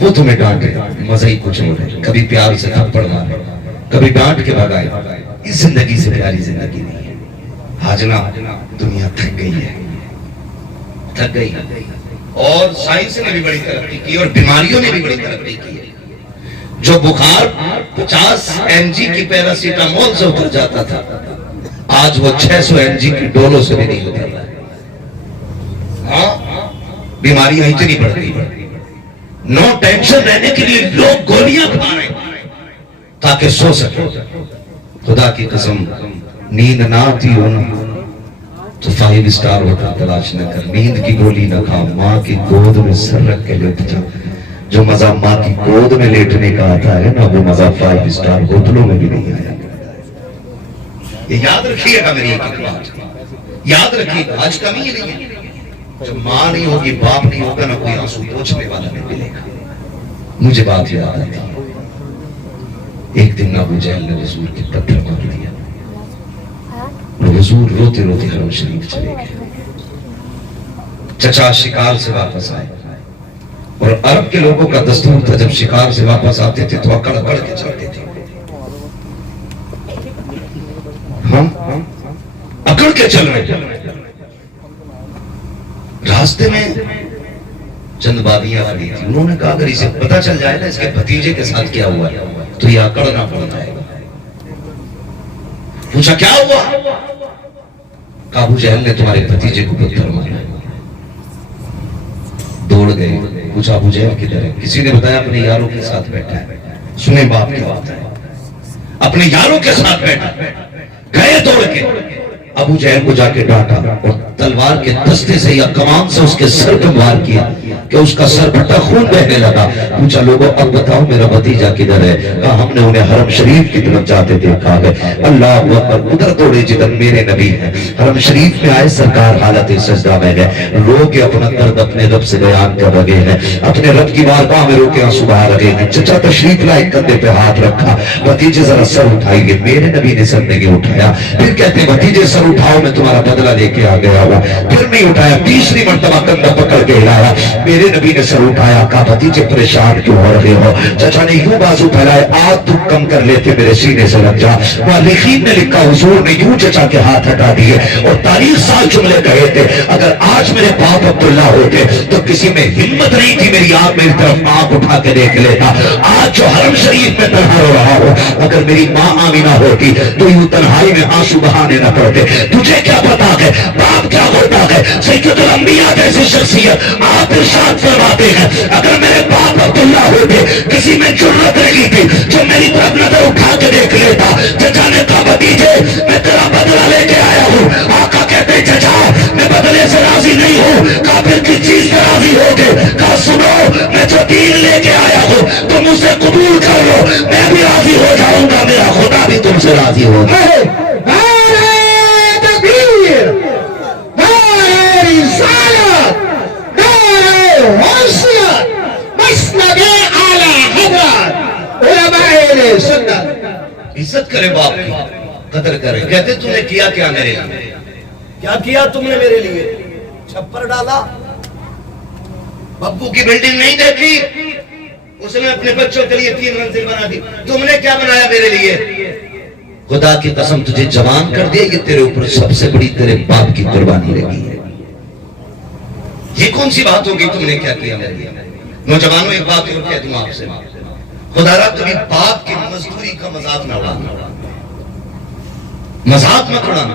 وہ تمہیں ڈانٹے مزہ ہی کچھ اور ہے. کبھی پیار سے تھپڑ مارے, کبھی ڈانٹ کے بھگائے. اس زندگی سے پیاری زندگی نہیں ہے. آج نا دنیا تھک گئی ہے, تھک گئی, اور سائنس نے بھی بڑی ترقی کی اور بیماریوں نے بھی بڑی ترقی کی ہے. جو بخار 50 mg کی پیراسیٹامول سے اتر جاتا تھا آج وہ 600 mg کی ڈولو سے بھی نہیں اتر رہا ہے. ہاں بیماریاں اتنی بڑھتی ہیں. نو ٹینشن رہنے کے لیے لوگ گولیاں کھا رہے ہیں تاکہ سو سکے. خدا کی قسم نیند نہ آتی ہو نا تو 5 سٹار ہوٹل تلاش نہ کر, نیند کی گولی نہ کھا, ماں کی گود میں سر رکھ کے لیٹ جا. جو مزہ ماں کی گود میں لیٹنے کا آتا ہے نا وہ مزہ 5 سٹار ہوٹلوں میں بھی نہیں آیا. یہ یاد رکھیے گا میری ایک بات, یاد رکھیے گا. آج کمی ہی نہیں ہے. جب ماں نہیں ہوگی, باپ نہیں ہوگا, نہ کوئی آنسو پوچھنے والا نہیں ملے گا. مجھے بات یاد آتی ہے, ایک دن ابو جہل نے حضور کے پتھر مار دیا اور حضور روتے روتے حرم شریف چلے گئے. چچا شکار سے واپس آئے اور عرب کے لوگوں کا دستور تھا جب شکار سے واپس آتے تھے تو اکڑ اکڑ کے چلتے تھے. ہم اکڑ کے چل رہے. راستے میں چند بادیاں کھڑی تھی. انہوں نے کہا اگر اسے پتہ چل جائے نا اس کے بھتیجے کے ساتھ کیا ہوا ہے تو یہ اکڑنا پڑ جائے گا. پوچھا کیا ہوا؟ کہا ابو جہل نے تمہارے بھتیجے کو پتھر مارا. دوڑ گئے. پوچھا ابو جہل کدھر ہے؟ کسی نے بتایا اپنے یاروں کے ساتھ بیٹھا ہے. سنیں باپ کی بات ہے, اپنے یاروں کے ساتھ بیٹھا. گئے دوڑ کے, ابو جہل کو جا کے ڈانٹا اور تلوار کے دستے سے یا کمان سے اس کے سر پہ وار کیا کہ اس کا سر پھٹا, خون بہنے لگا. پوچھا لوگوں اب بتاؤ میرا بھتیجا کدھر ہے؟ کہا ہم نے انہیں حرم شریف کی طرف جاتے دیکھا ہے. اللہ اکبر, ادھر دوڑے جدھر میرے نبی ہیں. حرم شریف میں آئے, سرکار حالت سجدہ میں گئے, رو کے اپنا درد اپنے رب سے بیان کر رہے ہیں, اپنے رب کی بارگاہ میں رو کے آنسو بہا رہے ہیں. چچا تشریف لائے, کندھے پہ ہاتھ رکھا. بھتیجے ذرا سر اٹھائیے. میرے نبی نے سر نہیں اٹھایا. پھر کہتے ہیں بھتیجے سر اٹھاؤ میں تمہارا بدلہ لے کے آ گیا ہوا. پھر نہیں اٹھایا. تیسری مرتبہ کندھا پکڑ کے ہلایا. میرے نبی نے سر اٹھایا. کہا بھتیجے پریشان کیوں ہو رہے ہو؟ چچا نے یوں بازو پھیلائے, آج تو کم کر لیتے میرے سینے سے لگ جا. مؤرخین نے لکھا حضور نے یوں چچا کے ہاتھ ہٹا دیے اور تاریخ سال جملے کہے تھے اگر آج میرے باپ عبداللہ ہوتے تو کسی میں ہمت نہیں تھی میری آنکھ میری طرف آنکھ اٹھا کے دیکھ لیتا. آج جو حرم شریف میں تنہا ہو رہا ہو, اگر میری ماں آمینہ ہوتی تو یوں تنہائی میں آنسو بہانے نہ پڑتے. تجھے کیا پتا ہے باپ کیا ہوتا ہے؟ سید الانبیاء جیسی شخصیت آپ ارشاد فرماتے ہیں اگر میرے باپ عبداللہ ہوتے کسی میں جرت نہیں تھی جو میری طرف نظر اٹھا کے دیکھ لیتا. چچا نے کہا بھتیجے میں تیرا بدلہ لے کے آیا ہوں. آقا کہتے چچا میں بدلے سے راضی نہیں ہوں. کہا پھر کس چیز سے راضی ہوگے؟ کہا سنو میں جو دین لے کے آیا ہوں تم اسے قبول کر لو, میں بھی راضی ہو جاؤں گا, میرا خدا بھی تم سے راضی ہوگا. عزت کرے باپ کی, قدر کرے. کہتے تم نے کیا کیا میرے لیے؟ کیا کیا تم نے میرے لیے؟ چھپر ڈالا, ببو کی بلڈنگ نہیں دیکھی, اس نے اپنے بچوں کے لیے 3 منزل بنا دی. تم نے کیا بنایا میرے لیے؟ خدا کی قسم تجھے جوان کر دیا, یہ تیرے اوپر سب سے بڑی تیرے باپ کی قربانی رہی ہے. یہ کون سی بات ہوگی تم نے کیا کیا میرے لیے؟ نوجوانوں ایک بات اور کہہ دوں آپ سے, خدا را کبھی باپ کی مزدوری کا مذاق نہ اڑانا, مذاق مت اڑانا.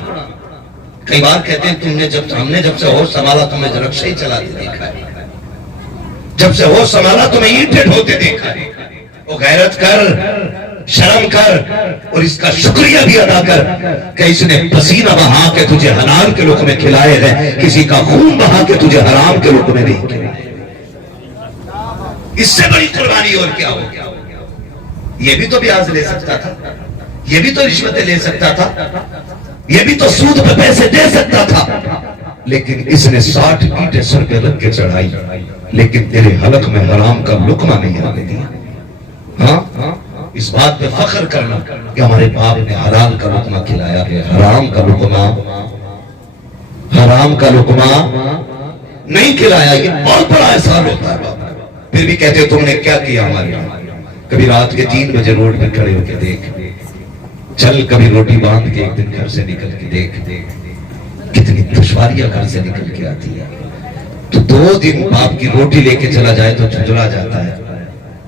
کئی بار کہتے ہیں تم نے ہم نے جب سے ہوش سنبھالا تمہیں رکشہ ہی چلاتے دیکھا ہے, جب سے ہوش سنبھالا تمہیں اینٹیں ڈھوتے دیکھا ہے. وہ غیرت کر, شرم کر اور اس کا شکریہ بھی ادا کر کہ اس نے پسینہ بہا کے تجھے حلال کے لقمے کھلائے ہیں, کسی کا خون بہا کے تجھے حرام کے لقمے نہیں کھلائے. اس سے بڑی قربانی اور کیا ہو؟ یہ بھی تو بیاض لے سکتا تھا, یہ بھی تو رشوتیں لے سکتا تھا, یہ بھی تو سود پہ پیسے دے سکتا تھا, لیکن اس نے 60 اینٹیں سر پہ رکھ کے چڑھائی لیکن تیرے حلق میں حرام کا لقمہ نہیں آنے دیا. ہاں اس بات پہ فخر کرنا کہ ہمارے باپ نے حلال کا لقمہ کھلایا ہے، حرام کا لقمہ نہیں کھلایا. یہ بہت بڑا احسان ہوتا ہے. پھر بھی کہتے تم نے کیا کیا ہمارے لیے. کبھی رات کے 3 بجے روڈ پہ کھڑے ہو کے دیکھ چل، کبھی روٹی باندھ کے ایک دن گھر سے نکل کے دیکھ کتنی دشواریاں گھر سے نکل کے آتی ہے. تو 2 دن باپ کی روٹی لے کے چلا جائے تو جھنجھلا جاتا ہے.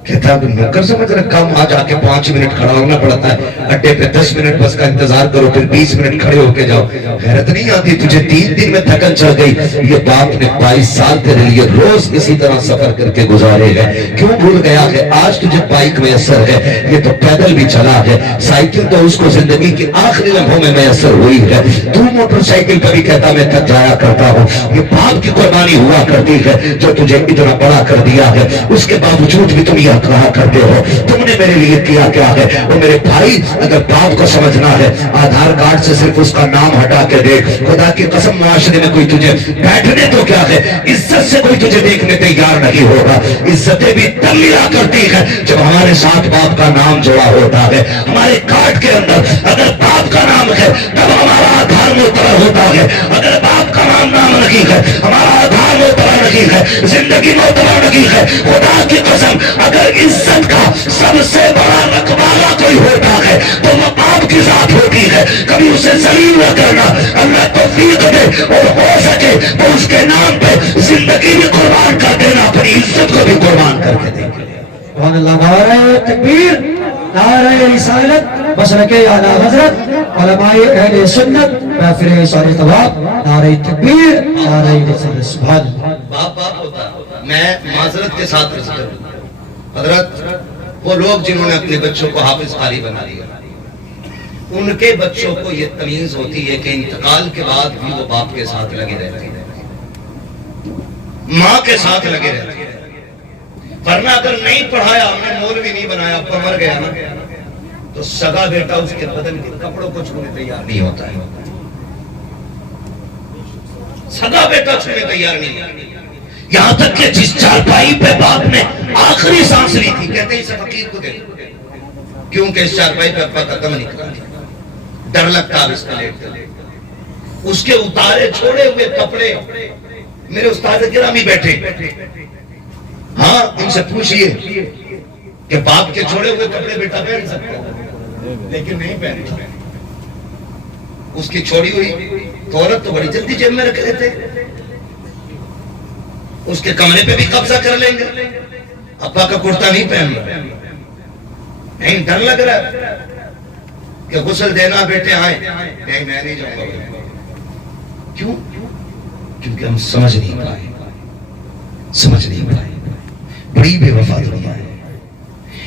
کہتا ہے نوکر سمجھ رہا کام آ جا کے 5 منٹ کھڑا ہونا پڑتا ہے، اڈے پہ 10 منٹ بس کا انتظار کرو، پھر 20 منٹ کھڑے ہو کے جاؤ. حیرت نہیں آتی تجھے 3 دن میں تھکن چڑھ گئی. یہ باپ نے 22 سال تیرے لیے روز اسی طرح سفر کر کے گزارے ہیں. کیوں بھول گیا کہ آج تجھے بائک میسر ہے؟ یہ تو پیدل بھی چلا ہے. سائیکل تو اس کو زندگی کی آخری لمحوں میں میسر ہوئی ہے. تو موٹر سائیکل پر بھی کہتا میں تھک جایا کرتا ہوں. یہ باپ کی قربانی ہوا کرتی ہے جو تجھے اتنا بڑا کر دیا ہے. اس کے باوجود بھی تم کہا کرتے ہو تم نے میرے لیے کیا کیا ہے. وہ میرے بھائی اگر باپ کو سمجھنا ہے آدھار کارڈ سے صرف اس کا نام ہٹا کے دیکھ. خدا کی قسم معاشرے میں کوئی تجھے بیٹھنے تو کیا ہے، عزت سے کوئی تجھے دیکھنے تیار نہیں ہوگا. عزتیں بھی تب ملا کرتی ہے جب ہمارے ساتھ باپ کا نام جڑا ہوتا ہے. ہمارے کارڈ کے اندر اگر باپ کا نام ہے تب ہمارا آدھار معتبر ہوتا ہے. اگر باپ کا نام نہیں ہے ہمارا آدھار معتبر نہیں ہے، زندگی معتبر نہیں ہے. خدا کی قسم اگر عزت کا سب سے بڑا رقبہ کوئی ہوتا ہے تو وہ باپ کی ذات ہوتی ہے. کبھی اسے ذلیل نہ کرنا. اللہ توفیق دے اور ہو سکے تو اس کے نام پہ زندگی بھی قربان کر دینا، اپنی عزت کو بھی قربان کر کے دیں. سبحان اللہ. نعرہ تکبیر، نعرہ رسالت، مسلک اعلی حضرت، علماء اہل سنت، کافر صالح طواب، نعرہ تکبیر، نعرہ رسالت. سبحان اللہ. باپ ہوتا. میں معذرت کے ساتھ رضا حضرت وہ لوگ جنہوں نے اپنے بچوں کو حافظ قاری بنا لیا، ان کے بچوں کو یہ تمیز ہوتی ہے کہ انتقال کے بعد بھی وہ باپ کے ساتھ لگے رہتے ہیں، ماں کے ساتھ لگے رہتے ہیں. ورنہ اگر نہیں پڑھایا، ہم نے مولوی نہیں بنایا، اب مر گیا نا، تو سگا بیٹا اس کے بدن کے کپڑوں کو چھونے تیار نہیں ہوتا ہے. سگا بیٹا چھونے تیار نہیں ہوتا. یہاں تک کہ جس چارپائی پہ باپ نے آخری سانس لی تھی، کہتے ہیں اسے فقیر کو دے، کیونکہ اس چارپائی پہ ابا کا دم نکلا، ڈر لگتا اس کا لیٹ. اس کے اتارے چھوڑے ہوئے کپڑے میرے استاد گرامی بیٹھے، ہاں ان سے پوچھئے کہ باپ کے چھوڑے ہوئے کپڑے بیٹا پہن سکتا ہے، لیکن نہیں پہنتا. اس کی چھوڑی ہوئی عورت تو بڑی جلدی جیب میں رکھ لیتے، اس کے کمرے پہ بھی قبضہ کر لیں گے. ابا کا کرتا نہیں پہن رہا، نہیں ڈر لگ رہا ہے کہ غسل دینا بیٹے آئیں، نہیں میں نہیں جاؤں گا. کیوں؟ کیونکہ ہم سمجھ نہیں پائے. بڑی بے وفا دنیا ہے،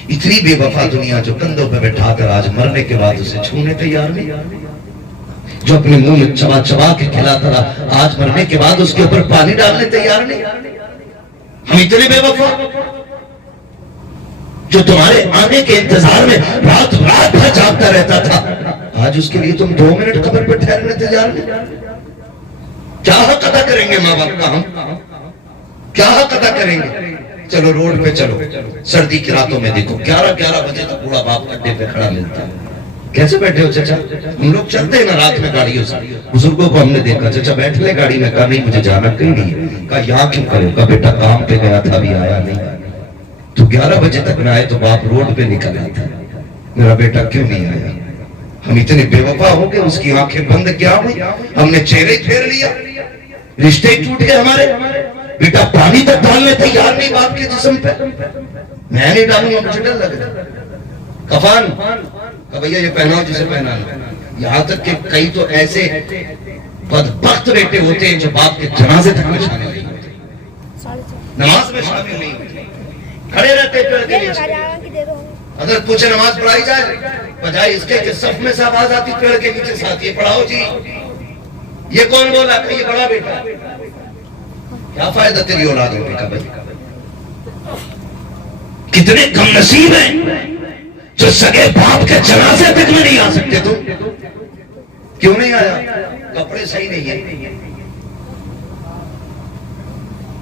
اتنی بے وفا دنیا جو کندھوں پہ بٹھا کر آج مرنے کے بعد اسے چھونے تیار نہیں، جو اپنے منہ میں چبا چبا کے کھلاتا رہا آج مرنے کے بعد اس کے اوپر پانی ڈالنے تیار نہیں. ہم اتنے بے وفا جو تمہارے آنے کے انتظار میں رات بھر جاگتا رہتا تھا، آج اس کے لیے تم 2 منٹ قبر پہ ٹھہرنے تیار نہیں. کیا حق ادا کریں گے ماں باپ کا؟ ہم کیا حق ادا کریں گے؟ چلو روڈ پہ چلو، سردی کی راتوں میں دیکھو 11 بجے تک بوڑھا باپ اڈے پہ کھڑا ملتا ہے. کیسے بیٹھے ہو چچا؟ ہم لوگ چلتے ہیں نا رات میں گاڑیوں سے، بزرگوں کو ہم نے دیکھا چچا بیٹھ لے گاڑی میں، کہا نہیں مجھے جانا کہیں نہیں. کہا یہاں کیوں کرے؟ کہا بیٹا کام پہ گیا تھا ابھی آیا نہیں. تو 11 بجے تک نہ آئے تو باپ روڈ پہ نکل آتا، میرا بیٹا کیوں نہیں آیا؟ ہم اتنے بے وفا ہو گئے، اس کی آنکھیں بند کیا ہوئی، ہم نے چہرے پھیر لیا، رشتے ٹوٹ گئے ہمارے. بیٹا پانی تک ڈالنے تیار نہیں باپ کے جسم پہ. میں نہیں ڈالوں گا، مجھے ڈر لگ رہا. کفان کہ بھیا یہ پہناؤ جسے پہنانا. یہاں تک کہ کئی تو ایسے بدبخت بیٹے ہوتے ہیں جو باپ کے جنازے تک میں شامل نہیں ہوتے، نماز میں شامل نہیں ہوتے، کھڑے رہتے پیڑ کے نیچے. حضرت پوچھے نماز پڑھائی جائے؟ بجائے اس کے کہ صف میں سے آواز آتی پیڑ کے نیچے سے آتی ہے پڑھاؤ جی. یہ کون بولا؟ کہ یہ بڑا بیٹا. کیا فائدہ تیری اولادوں کا بھائی؟ کتنے کم نصیب ہیں جو سگے باپ کے جنازے تک میں نہیں آ سکتے. تم کیوں نہیں آیا؟ کپڑے صحیح نہیں ہیں.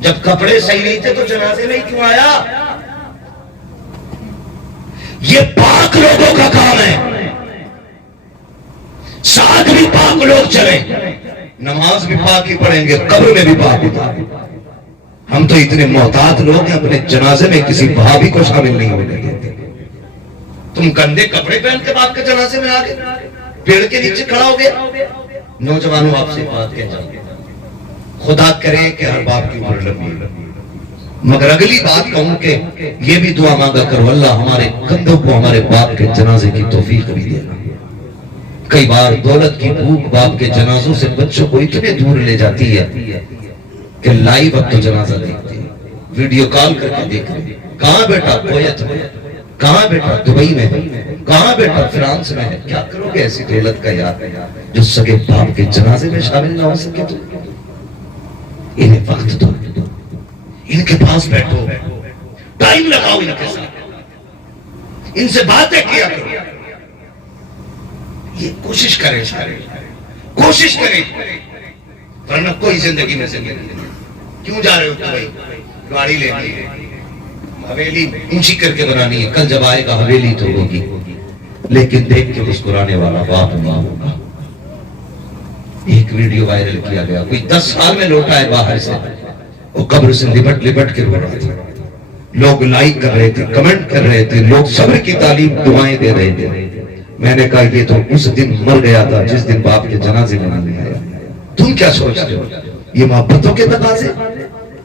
جب کپڑے صحیح نہیں تھے تو جنازے میں ہی کیوں آیا؟ یہ پاک لوگوں کا کام ہے، ساتھ بھی پاک لوگ چلیں، نماز بھی پاک ہی پڑھیں گے، قبر میں بھی پاک ہوتا ہے۔ ہم تو اتنے محتاط لوگ ہیں، اپنے جنازے میں کسی بھابھی کو شامل نہیں ہونے دیتے۔ تم گندے کپڑے پہن کے باپ کے جنازے میں آگے پیڑ کے نیچے کھڑا ہو گیا۔ نوجوانوں آپ سے بات کہہ جاؤں، خدا کرے کہ ہر باپ کی عمر لمبی، مگر اگلی بات کہوں کہ یہ بھی دعا مانگا کرو اللہ ہمارے کندھوں کو ہمارے باپ کے جنازے کی توفیق بھی دینا۔ کئی بار دولت کی بھوک باپ کے جنازوں سے بچوں کو اتنے دور لے جاتی ہے کہ لائیو اب تو جنازہ دیکھتے ہیں، ویڈیو کال کر کے دیکھ رہے ہیں، کہاں بیٹا کویت میں، کہاں بیٹا دبئی میں، کہاں بیٹا فرانس میں ہے۔ کیا کرو گے ایسی دولت کا یاد جو سگے باپ کے جنازے میں شامل نہ ہو سکے؟ تو انہیں وقت دو، ان کے پاس بیٹھو، ٹائم لگاؤ ان کے ساتھ، ان سے باتیں کیا کرو، یہ کوشش کریں، کوشش کریں، ورنہ کوئی زندگی میں زندگی نہیں۔ کیوں جا رہے ہو دبئی؟ گاڑی لینی ہے، حویلی اونچی کر کے بنانی ہے، کل جب آئے گا حویلی تو ہوگی، لیکن دیکھ کے مسکرانے والا باپ ماں ہوگا۔ ایک ویڈیو وائرل کیا گیا، کوئی 10 سال میں لوٹا ہے باہر سے، وہ قبر سے لپٹ کے رو رہا تھا، لوگ لائک کر رہے تھے، کمنٹ کر رہے تھے، لوگ صبر کی تعلیم دعائیں دے رہے تھے۔ میں نے کہا یہ تو اس دن مر گیا تھا جس دن باپ کے جنازے میں نہیں آیا۔ تم کیا سوچتے ہو؟ یہ محبتوں کے تقاضے،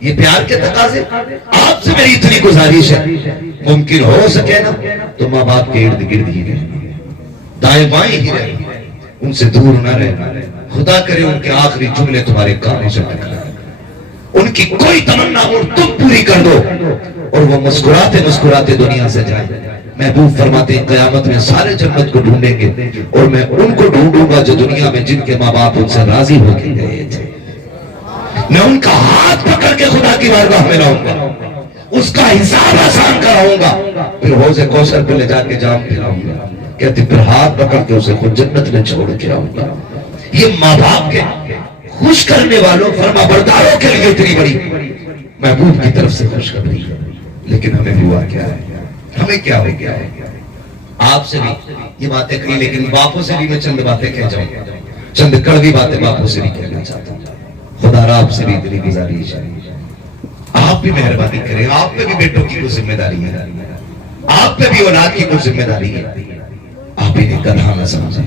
یہ پیار کے تقاضے۔ آپ سے میری اتنی گزارش ہے، ممکن ہو سکے نا تو ماں باپ کے ارد گرد ہی رہنا، دائیں بائیں ہی رہنا، ان سے دور نہ رہنا۔ خدا کرے ان کے آخری جملے تمہارے کانوں سے ٹکرائیں، ان کی کوئی تمنا ہو تم پوری کر دو اور وہ مسکراتے مسکراتے دنیا سے جائیں۔ محبوب فرماتے ہیں قیامت میں سارے جنت کو ڈھونڈیں گے اور میں ان کو ڈھونڈوں گا جو دنیا میں جن کے ماں باپ ان سے راضی ہو کے گئے تھے۔ میں ان کا ہاتھ پکڑ کے خدا کی بارگاہ میں لاؤں گا، اس کا حساب آسان کراؤں گا، پھر حوض کوثر پہ لے جا کے جام پلاؤں گا۔ کہتے پھر ہاتھ پکڑ کے اسے خود جنت میں چھوڑ کے آؤں گا۔ یہ ماں باپ کے خوش کرنے والوں فرما برداروں کے لیے اتنی بڑی محبوب کی طرف سے خوشخبری ہے۔ لیکن ہمیں ہوا کیا ہے؟ ہمیں کیا ہو گیا ہے؟ آپ سے بھی یہ باتیں کہی، لیکن باپوں سے بھی میں چند باتیں کہہ جاؤں گا، چند کڑوی باتیں باپوں سے بھی کہنا چاہتا ہوں۔ خدا را آپ سے بھی اتنی گزارش ہے، آپ بھی مہربانی کریں، آپ پہ بھی بیٹوں کی کوئی ذمہ داری ہے، آپ پہ بھی اولاد کی کوئی ذمہ داری ہے۔ آپ انہیں گدھا نہ سمجھیں،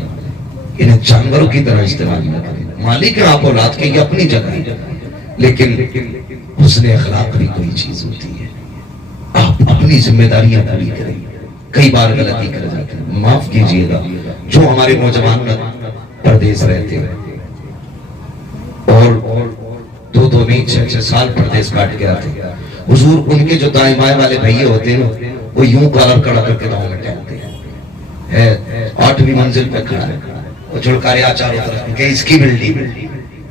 انہیں جانوروں کی طرح استعمال نہ کریں۔ مالک ہے آپ اولاد کے، یہ اپنی جگہ، لیکن حسن اخلاق بھی کوئی چیز ہوتی ہے۔ آپ اپنی ذمہ داریاں پوری کریں، کئی بار غلطی کر جاتے ہیں، معاف کیجئے گا۔ جو ہمارے نوجوان پردیس رہتے ہیں اور 2 نہیں 6 سال پردیس کاٹ کے آتے ہیں، حضور ان کے جو دائیں بائیں والے بھائی ہوتے ہیں وہ یوں کالر کڑا کر کے گاؤں میں ٹہلتے ہیں، 8ویں منزل پہ کھڑا ہے، وہ جھڑکاریا چاروں طرف کہ اس کی بلڈنگ،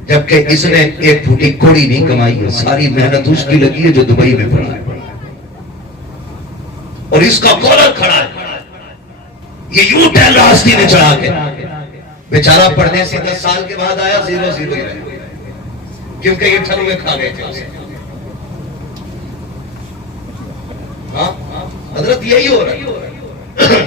جبکہ اس نے ایک پھوٹی کوڑی نہیں کمائی ہے، ساری محنت اس کی لگی ہے جو دبئی میں پڑی ہے، اور اس کا کالر کھڑا ہے، یہ یوں ٹہل رہا آستینے چڑھا کے، بیچارہ پردیسی 10 سال کے بعد آیا 0 ہی رہ گیا، کیونکہ یہ ٹھلو میں کھا گئے تھے اسے۔ حضرت یہی ہو رہا ہے۔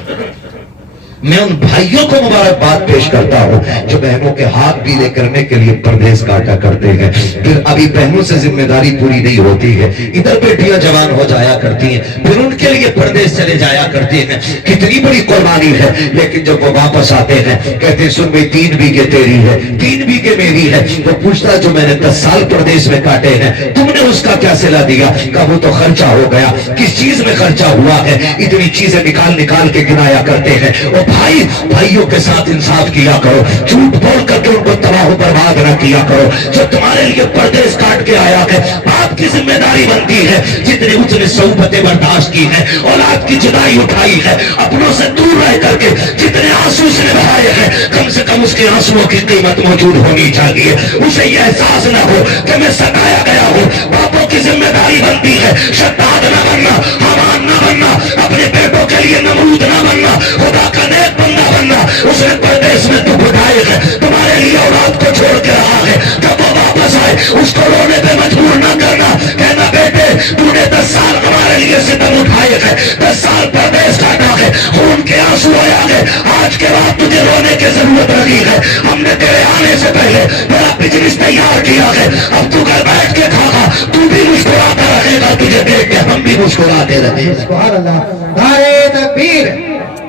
میں ان بھائیوں کو مبارکباد پیش کرتا ہوں جو بہنوں کے ہاتھ پیلے کرنے کے لیے پردیس کاٹا کرتے ہیں، پھر ابھی بہنوں سے ذمہ داری پوری نہیں ہوتی ہے، ادھر بیٹیاں جوان ہو جایا کرتی ہیں، پھر ان کے لیے پردیس چلے جایا کرتے ہیں، کتنی بڑی قربانی ہے، لیکن جب وہ واپس آتے ہیں کہتے ہیں سن بھئی 3 بیگھے تیری ہے 3 بیگھے میری ہے۔ وہ پوچھتا جو میں نے 10 سال پردیس میں کاٹے ہیں تم نے اس کا کیا صلہ دیا؟ کہا وہ تو خرچہ ہو گیا۔ کس چیز میں خرچہ ہوا ہے؟ اتنی چیزیں نکال کے گنایا کرتے ہیں۔ بھائیوں کے ساتھ انصاف کیا کرو، جھوٹ بول کر کے ان کو تباہ و برباد نہ کیا کرو۔ جو تمہارے لیے پردیس کاٹ کے آیا ہے آپ کی ذمہ داری بنتی ہے، جتنے اس نے صحبتیں برداشت کی ہیں، اولاد کی جدائی اٹھائی ہے، اپنوں سے دور رہ کر کے جتنے آنسو سے بہائے ہیں، کم سے کم اس کے آنسوؤں کی قیمت موجود ہونی چاہیے۔ اسے یہ احساس نہ ہو کہ میں ستایا گیا ہوں۔ باپوں کی ذمہ داری بنتی ہے شداد نہ بننا، حمان نہ بننا، اپنے بیٹوں کے لیے نمرود نہ بننا، خدا کا نیک بندہ بننا۔ اس نے پردیس میں تو بٹھائے ہے، تمہارے لیے اولاد کو چھوڑ کے رہا ہے، جب وہ واپس آئے اس کو رونے پہ مجبور نہ کرنا، کہنا بیٹے تو نے 10 سال ہمارے لیے ستم اٹھائے ہیں، 10 سال پردیس کاٹا ہے، خون کے آنسو آیا ہے، آج کے بعد تجھے رونے کی ضرورت نہیں ہے، ہم نے تیرے آنے سے پہلے بڑا بزنس تیار کیا ہے، اب تو گھر بیٹھ کے کھاگا، تو بھی مسکراتا رہے گا، تجھے دیکھ کے ہم بھی مسکراتے رہے گا۔ سبحان اللہ۔ نعرہ تکبیر،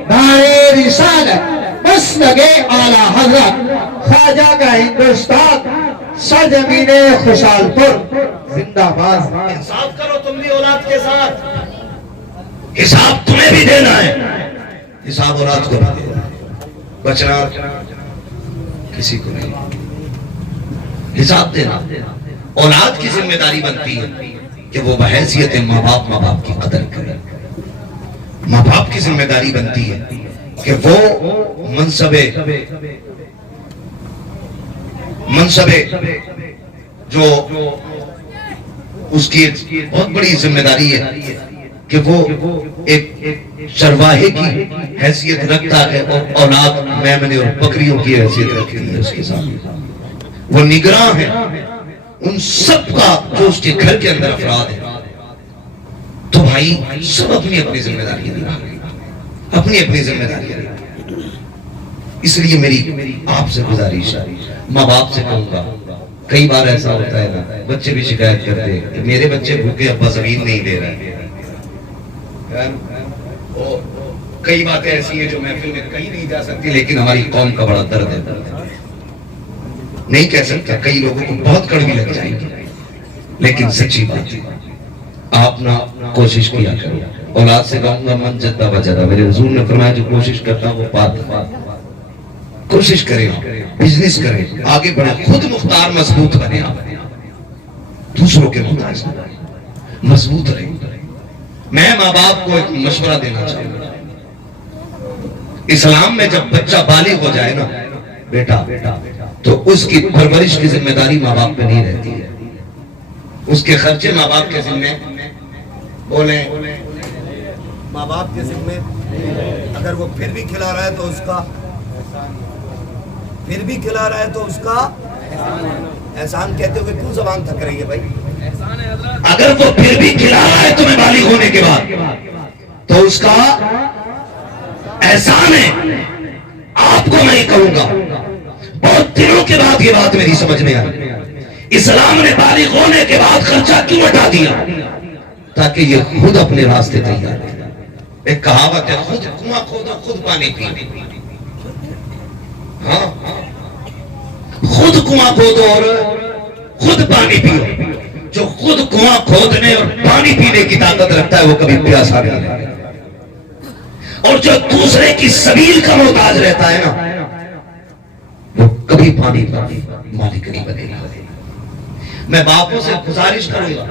نعرہ رسالت، مسلک اعلی حضرت خواجہ کا ہندوستان سرزمین خوشحال پور زندہ باد۔ انصاف کرو تم بھی اولاد کے ساتھ، حساب تمہیں بھی دینا ہے، حساب اولاد کو بھی دینا ہے، بچنا کسی کو نہیں، حساب دینا۔ اولاد کی ذمہ داری بنتی ہے کہ وہ بحیثیت ماں باپ کی قدر کرے، ماں باپ کی ذمہ داری بنتی ہے کہ وہ منصبے جو اس کی بہت بڑی ذمہ داری ہے کہ وہ ایک چرواہے کی حیثیت رکھتا ہے اور اولاد میمنے اور بکریوں کی حیثیت رکھتی ہے اس کے ساتھ، وہ نگراں ہے ان سب کا جو اس کے گھر کے اندر افراد ہے۔ تو بھائی سب اپنی اپنی ذمہ داری اپنی اپنی ذمہ داری ہے۔ اس لیے میری آپ سے گزارش ہے، ماں باپ سے کہوں گا، کئی بار ایسا ہوتا ہے نا، بچے بھی شکایت کرتے ہیں کہ میرے بچے بھوکے، ابا زمین نہیں دے رہے۔ کئی باتیں ایسی ہیں جو محفل میں کہیں نہیں جا سکتی، لیکن ہماری قوم کا بڑا درد ہے، نہیں کہہ سکتا، کئی لوگوں کو بہت کڑوی لگ جائے گی، لیکن سچی بات ہے۔ آپ نہ کوشش کیا کرو، اولاد سے کہوں گا من جدہ وجدہ، میرے حضور نے فرمایا جو کوشش کرتا وہ پاتا، کوشش کریں، بزنس کریں، آگے بڑھیں، خود مختار مضبوط بنے، دوسروں کے محتاج مضبوط رہیں۔ میں ماں باپ کو ایک مشورہ دینا چاہوں گا، اسلام میں جب بچہ بالغ ہو جائے نا بیٹا، تو اس کی پرورش کی ذمہ داری ماں باپ پہ نہیں رہتی ہے، اس کے خرچے ماں باپ کے ذمہ، بولیں ماں باپ کے ذمہ، اگر وہ پھر بھی کھلا رہا ہے تو اس کا، پھر بھی کھلا رہا ہے تو اس کا احسان کہتے ہوئے کیوں زبان تھک رہی ہے بھائی؟ اگر وہ پھر بھی کھلا رہا ہے تمہیں بالغ ہونے کے بعد تو اس کا احسان ہے۔ آپ کو میں کہوں گا، بہت دنوں کے بعد یہ بات میری سمجھ میں آئی، اسلام نے بالغ ہونے کے بعد خرچہ کیوں ہٹا دیا؟ تاکہ یہ خود اپنے راستے تیار کرے۔ ایک کہاوت ہے، خود کنواں کھودو خود پانی پیو، ہاں خود کنواں کھودو اور خود پانی پیو۔ جو خود کنواں کھودنے اور پانی پینے کی طاقت رکھتا ہے وہ کبھی پیاسا نہیں رہتا، اور جو دوسرے کی سبیل کا محتاج رہتا ہے نا وہ کبھی پانی کا مالک نہیں بنے گا۔ میں باپوں سے گزارش کروں گا،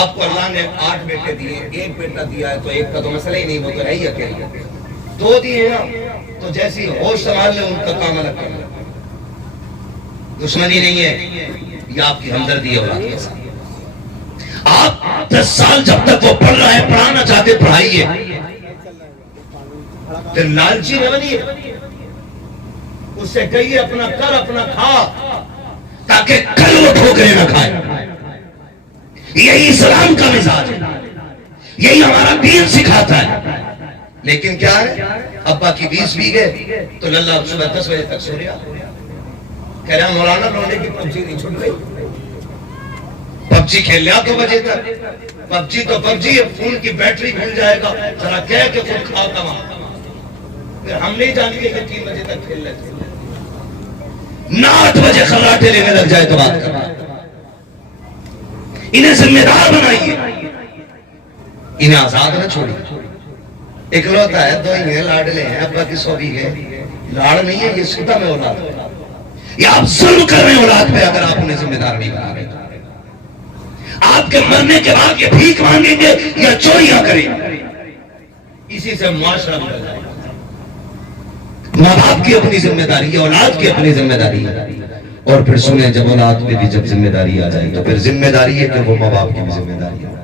آپ کو اللہ نے 8 بیٹے دیے، ایک بیٹا دیا ہے تو ایک کا تو مسئلہ ہی نہیں، وہ تو ہے ہی اکیلا، 2 دیے نا تو جیسی ہوش سنبھال لے ان کا کام الگ کرنا، دشمنی نہیں ہے، یہ آپ کی ہمدردی ہے اولاد کے ساتھ۔ آپ 10 سال جب تک وہ پڑھ رہا ہے، پڑھانا چاہتے پڑھائیے، پھر لالچی نہ بنیے، اس سے کہیے اپنا کر اپنا کھا، تاکہ کل وہ ٹھوکریں نہ کھائے۔ یہی اسلام کا مزاج ہے، یہی ہمارا دین سکھاتا ہے۔ لیکن کیا ہے، ابا کی 20 بیگھے تو للہ صبح 10 بجے تک سو رہا، کہہ رہا مولانا لونے کی پبجی نہیں چھوٹ گئی، پبجی کھیل لیا 2 بجے تک، پبجی تو پبجی ہے، فون کی بیٹری کھل جائے گا، ذرا کہہ کہ خود کھاؤ کما، پھر ہم نہیں جانیں گے کہ 3 بجے تک کھیل لیتے، 9 بجے خراٹے لینے لگ جائے تو بات کرنا۔ انہیں ذمہ دار بنائیے، انہیں آزاد نہ چھوڑیے۔ اکلوتا ہے، 2 ہی ہیں، لاڈلے ہیں، ابا کی 100 بیگھے، لاڑ نہیں ہے، یہ ستم ہے اولاد، یہ آپ ظلم کر رہے ہیں اولاد پہ اگر آپ انہیں ذمہ دار نہیں بنا رہے۔ آپ کے مرنے کے بعد یہ بھیک مانگیں گے یا چوریاں کریں گے، اسی سے معاشرہ بدل جائے گا۔ ماں باپ کی اپنی ذمہ داری ہے، اولاد کی اپنی ذمہ داری ہے، اور پھر سنیں جب اولاد پہ بھی جب ذمہ داری آ جائے تو پھر ذمہ داری ہے کہ وہ ماں باپ کی بھی ذمہ داری ہے،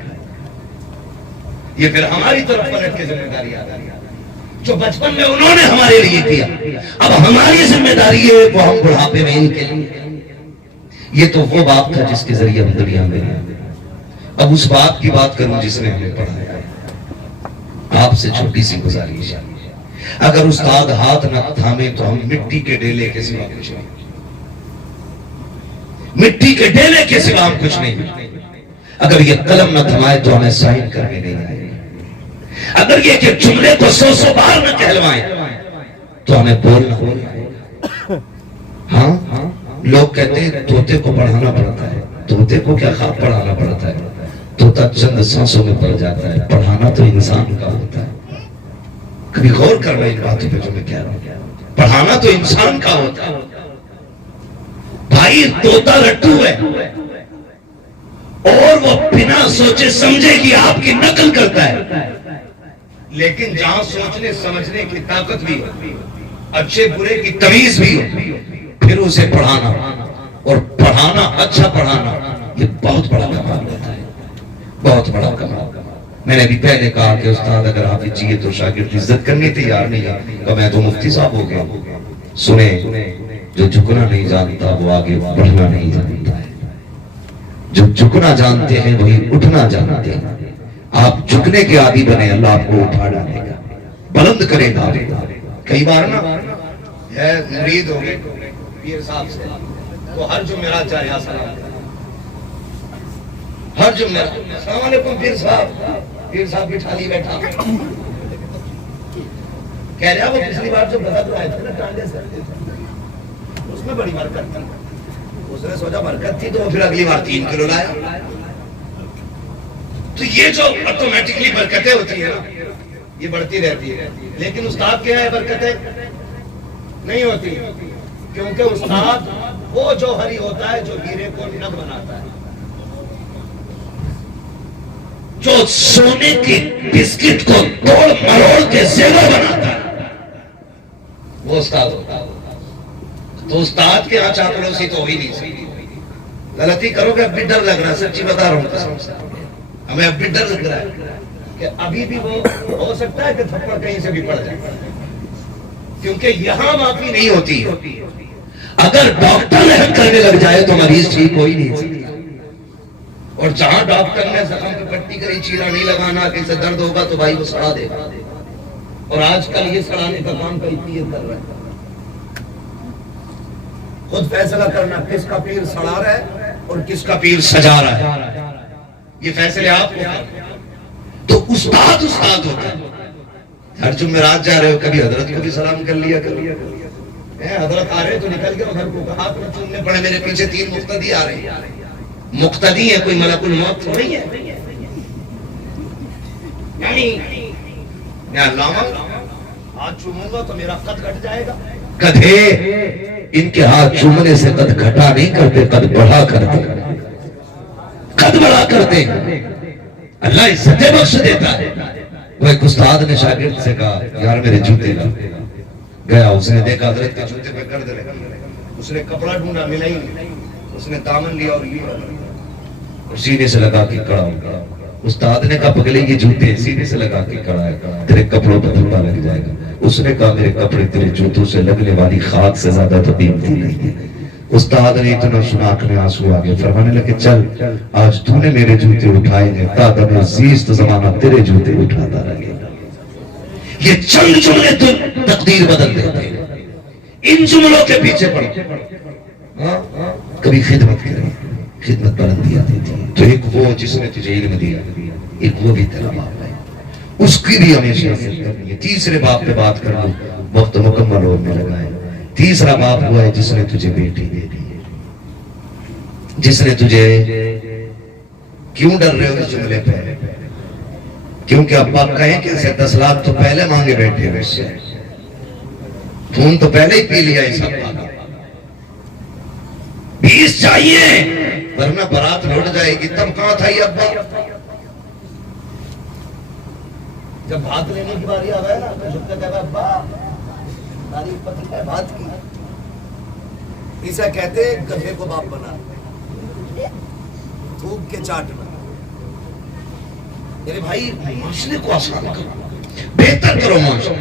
یہ پھر ہماری طرف پلٹ کے ذمہ داری آ جائے، جو بچپن میں انہوں نے ہمارے لیے کیا اب ہماری ذمہ داری ہے وہ ہم بڑھاپے میں ان کے لیے۔ یہ تو وہ باپ تھا جس کے ذریعے ہم دنیا میں آئے۔ اب اس باپ کی بات کروں جس نے ہمیں پڑھایا۔ آپ سے چھوٹی سی گزارش ہے، اگر استاد ہاتھ نہ تھامے تو ہم مٹی کے ڈیلے کے سوا کچھ نہیں، مٹی کے ڈیلے کے سوا ہم کچھ نہیں۔ اگر یہ قلم نہ تھمائے تو ہمیں سائن کرنے نہیں آئے، اگر یہ کہ جملے کو 100 بار نہ کہلوائیں تو ہمیں بولنا ہوگا۔ ہاں لوگ کہتے ہیں طوطے کو پڑھانا پڑتا ہے، طوطے کو کیا خواب پڑھانا پڑتا ہے؟ طوطا چند سانسوں میں پڑ جاتا ہے، پڑھانا تو انسان کا ہوتا ہے۔ کبھی غور کر رہے ان باتوں پہ جو میں کہہ رہا ہوں، پڑھانا تو انسان کا ہوتا ہے۔ بھائی طوطا لٹو ہے اور وہ بنا سوچے سمجھے کہ آپ کی نقل کرتا ہے، لیکن جہاں سوچنے سمجھنے کی طاقت بھی ہو، اچھے برے کی تمیز بھی ہو، پھر اسے پڑھانا اور پڑھانا، اچھا پڑھانا، یہ بہت بڑا کمال ہوتا ہے، بہت بڑا کمال۔ میں نے بھی پہلے کہا کہ استاد اگر آپ چاہیے تو شاگرد عزت کرنے تیار نہیں ہے، تو میں تو مفتی صاحب ہو گیا۔ سنیں، جو جھکنا نہیں جانتا وہ آگے بڑھنا نہیں جانتا ہے، جو جھکنا جانتے ہیں وہی اٹھنا جانتے ہیں۔ آپ جھکنے کے عادی بنے، اللہ آپ کو اٹھا ڈالے گا، بلند کرے گا۔ کئی بار نا مرید ہو گئے پیر صاحب سے، تو ہر جمعرات چاہے سلام کرے، ہر جمعرات السلام علیکم پیر صاحب، پیر صاحب بٹھا لی بیٹھا، کہہ رہا وہ پچھلی بار جو بدل آئے تھے نا ٹانڈے سے، اس میں بڑی برکت تھی، اس نے سوچا برکت تھی تو وہ پھر اگلی بار 3 کلو لایا۔ تو یہ جو آٹومیٹکلی برکتیں ہوتی ہیں نا، یہ بڑھتی رہتی ہے، لیکن استاد کیا ہے برکتیں نہیں ہوتی، کیونکہ استاد وہ جوہری ہوتا ہے جو ہیرے کو نگ بناتا ہے، جو سونے کی بسکٹ کو توڑ مروڑ کے زیور بناتا ہے، وہ استاد ہوتا ہے۔ تو استاد کے یہاں چاپلوسی تو ہی نہیں سکتی، غلطی کرو گے اب بھی ڈر لگ رہا ہے، سچی بتا رہا ہوں قسم سے، ہمیں اب بھی ڈر لگ رہا ہے کہ ابھی بھی وہ ہو سکتا ہے کہ تھپڑ کہیں سے بھی پڑ جائے، کیونکہ یہاں معافی نہیں ہوتی۔ اگر ڈاکٹر رحم کرنے لگ جائے تو مریض ٹھیک ہو ہی نہیں سکتا، اور جہاں ڈاکٹر نے زخم پہ پٹی کری، چیرا نہیں لگانا، کہیں سے درد ہوگا تو بھائی وہ سڑا دے گا، اور آج کل یہ سڑانے کا کام کئی پیر کر رہا ہے۔ خود فیصلہ کرنا کس کا پیر سڑا رہا ہے اور کس کا پیر سجا رہا ہے، یہ فیصلے آپ کو کرنا۔ تو استاد استاد ہوتا ہے۔ ہر جمعرات جا رہے ہو، کبھی حضرت کو بھی سلام کر لیا، حضرت آ رہے تو نکل گئے گھر کو، ہاتھ میں چومنے پڑے، میرے پیچھے 3 مقتدی آ رہے ہیں، مقتدی ہے، کوئی ملک الموت تھوڑی ہے، یعنی میں علامہ ہاتھ چوموں گا تو میرا قد گھٹ جائے گا۔ گدھے، ان کے ہاتھ چومنے سے قد گھٹا نہیں کرتے، قد بڑھا کرتے، قد بڑھا کرتے۔ اللہ عزت بخش دیتا ہے۔ وہ ایک استاد نے شاگرد سے کہا یار میرے جوتے لا، گیا، اس نے دیکھا حضرت کے جوتے پہ گرد لگا، اس نے کپڑا ڈھونڈا ملا ہی نہیں، اس نے دامن لیا اور یہ سینے سے لگا کے کڑا ہو۔ استاد نے کہا پگلے یہ جوتے سینے سے لگا کے کڑا ہے، تیرے کپڑوں پر دھبا لگ جائے گا۔ اس نے کہا میرے کپڑے تیرے جوتوں سے لگنے والی خاک سے زیادہ تو قیمتی نہیں ہے۔ استاد نے اتنا سنا آنکھ میں آنسو آگے، فرمانے لگے چل آج تو نے میرے جوتے اٹھائے گے، تادم عزیز تو زمانہ تیرے جوتے اٹھاتا رہے گا۔ یہ چند جملے تو تقدیر بدل دیتے ہیں، ان جملوں کے پیچھے پڑو۔ کبھی خدمت کریں، خدمت بلندی آتی تھی، تو ایک وہ جس نے تجھے علم دیا، ایک وہ بھی تیرا باپ ہے، اس کی بھی ہمیشہ عزت کرنی ہے۔ تیسرے باپ پہ بات کرنا وقت مکمل ہونے لگا ہے۔ تیسرا باپ ہوا ہے جس نے تجھے بیٹی دے دی، جس نے تجھے، کیوں ڈر رہے ہو اس جملے پہ؟ کیونکہ ابا کہیں کہ 10 لاکھ تو پہلے مانگے بیٹھے ہو، اس سے خون تو پہلے ہی پی لیا اس ابا کا، 20 چاہیے ورنہ برات لوٹ جائے گی۔ تب کہاں تھا یہ ابا؟ جب بھات لینے کی باری آ گیا نا تو جھک کے کہا ابا تعریف پتہ ہے بات کی، اسے کہتے گدھے کو باپ بنا، تھوک کے چاٹنا۔ میرے بھائی معاشرے کو آسان کرو، بہتر کرو معاشرے۔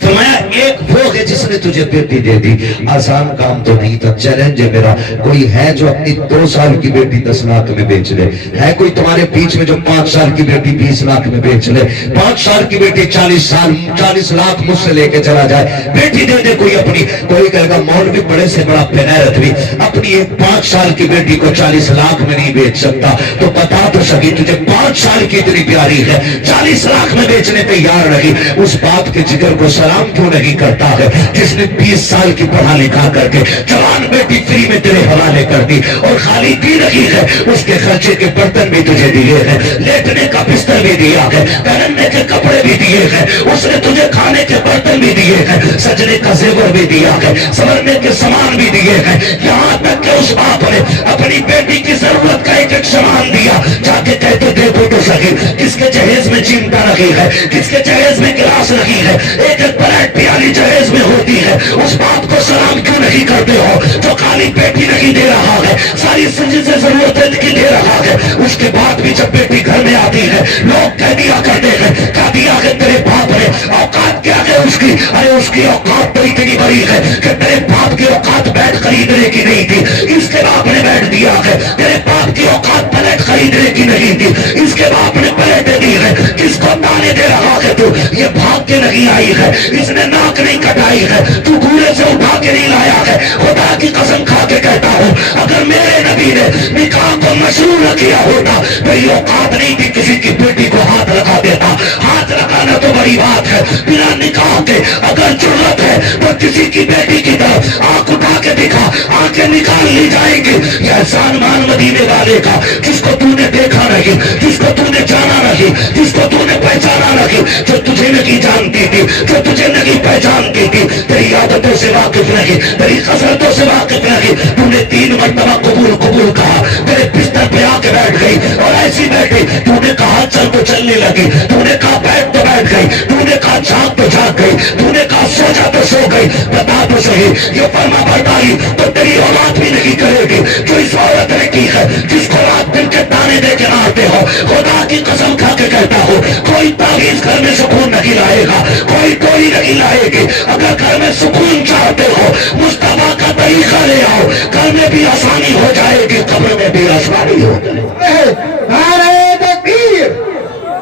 فرمایا ایک وہ ہے جس نے تجھے بیٹی دے دی. آسان کام تو نہیں تھا. چیلنج ہے میرا, کوئی ہے جو اپنی 2 سال کی بیٹی 10 لاکھ میں بیچ لے؟ ہے کوئی تمہارے بیچ میں جو 5 سال کی بیٹی 20 لاکھ میں بیچ لے؟ 5 سال کی بیٹی 40 لاکھ مجھ سے لے کے چلا جائے, بیٹی دے دے کوئی اپنی. کوئی کہے گا مولوی بڑے سے بڑا بغیرت بھی اپنی ایک 5 سال کی بیٹی کو 40 لاکھ میں نہیں بیچ سکتا. تو بتا تو سکی تجھے 5 سال کی اتنی پیاری ہے, 40 لاکھ میں بیچنے تیار رہی. اس باپ کے جگر کو سلام کیوں نہیں کرتا ہے جس نے 20 سال کی پڑھا لکھا کر کے جوان بیٹی فری میں تیرے حوالے کر دی, اور خالی دی رہی ہے, اس کے خرچے کے برتن بھی تجھے دیے ہیں, لیٹنے کا بستر بھی دیا ہے, پہننے کے کپڑے بھی دیے ہیں, اس نے تجھے کھانے کے برتن بھی دیے ہیں, سجنے کا زیور بھی دیا ہے, سنورنے کے سامان بھی دیے ہیں. یہاں تک کہ اس باپ نے اپنی بیٹی کی ضرورت کا ایک سامان دیا. جا کے کہتے دیکھو تو صحیح کس کے جہیز میں چمٹا رکھی ہے, کس کے جہیز میں گلاس رکھی ہے, ایک ایک پلیٹ پیالی جہیز میں ہوتی ہے. اس باپ کو سلام کیوں نہیں کرتے ہو جو خالی بیٹی نہیں دے رہا ہے, ساری سے ضرورتیں کی دے رہا ہے. اس کے بعد بھی جب بیٹی گھر میں آتی ہے لوگ کہہ دیا کرتے ہیں, کہہ دیا کہ تیرے باپ نے اوقات کیا ہے اس کی. ارے اس کی اوقات تو اتنی بڑی ہے کہ تیرے باپ کی اوقات بیٹ خریدنے کی نہیں تھی, اس کے باپ نے بیٹ دیا ہے. تیرے باپ کی اوقات پلیٹ خریدنے کی نہیں تھی, اس کے باپ نے پلیٹیں دی ہے. کس کو تانے دے رہا ہے تو یہ بھاگ کے نہیں آئی ہے, اس نے ناک نہیں کٹائی ہے, تو گورے سے اٹھا کے نہیں لایا ہے. خدا کی قسم کھا کے کہتا ہوں اگر میرے نبی نے نکاح کو مشروع نہ کیا ہوتا میری اوقات نہیں تھی کسی کی بیٹی کو ہاتھ لگا دیتا. ہاتھ لگانا تو بڑی بات ہے, بنا نکاح کے اگر ضرورت ہے تو کسی کی بیٹی کی طرف آنکھ اٹھا کے دکھا, آنکھیں نکال لی جائیں گی. یہ احسان مان مدینے والے کا جس کو تو نے دیکھا نہیں, جس کو تو نے جانا نہیں, جس کو تو نے پہچانا نہیں, جو تجھے نہیں جانتی تھی, جو تجھے نہیں پہچانتی تھی, تیری عادتوں سے واقف نہیں, تیری خصلتوں سے واقف نہیں. تو نے 3 مرتبہ قبول قبول کہا, تیرے بستر پہ آ کے بیٹھ گئی اور ایسی بیٹھی. تو نے کہا چل تو چلنے لگی, تو نے کہا بیٹھ تو بیٹھ گئی, تو نے کہا جاگ تو جاگ گئی, تو نے کہا سو جا تو سو گئی. بتا تو صحیح یہ فرما برداری تو تیری اولاد بھی نہیں کرے گی جو اس عورت نے کی ہے, جس کو رات دن کے تانے دے کے مارتے ہو. خدا کی قسم کھا کے کہتا ہوں کوئی تعویذ گھر میں سکون نہیں لائے گا, کوئی ٹوئی نہیں لائے گی. اگر گھر میں سکون چاہتے ہو مصطفیٰ کا طریقہ لے آؤ, گھر میں بھی آسانی ہو جائے گی, قبر میں بھی آسانی ہو جائے گی. نعرہ تکبیر,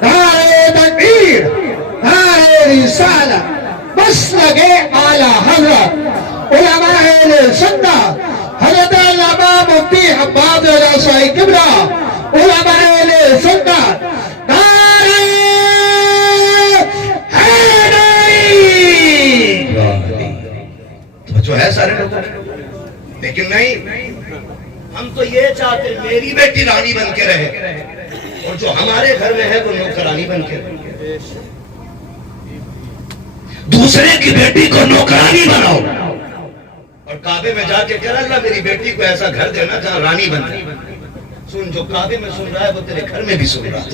نعرہ تکبیر, نعرہ رسالت. مسلک اعلی حضرت علماء اہل سنت حضرت علامہ مفتی حماد رضائی کبریٰ, علماء اہل سنت. نعرہ حیدری. جو ہے سارے لوگ, لیکن نہیں, ہم تو یہ چاہتے ہیں میری بیٹی رانی بن کے رہے اور جو ہمارے گھر میں ہے وہ نوکرانی بن کے رہے. دوسرے کی بیٹی کو نوکرانی بناؤ اور کعبے میں جا کے کہہ رہا اللہ میری بیٹی کو ایسا گھر دینا جہاں رانی بن جائے. سن, جو کعبے میں سن رہا ہے وہ تیرے گھر میں بھی سن رہا ہے.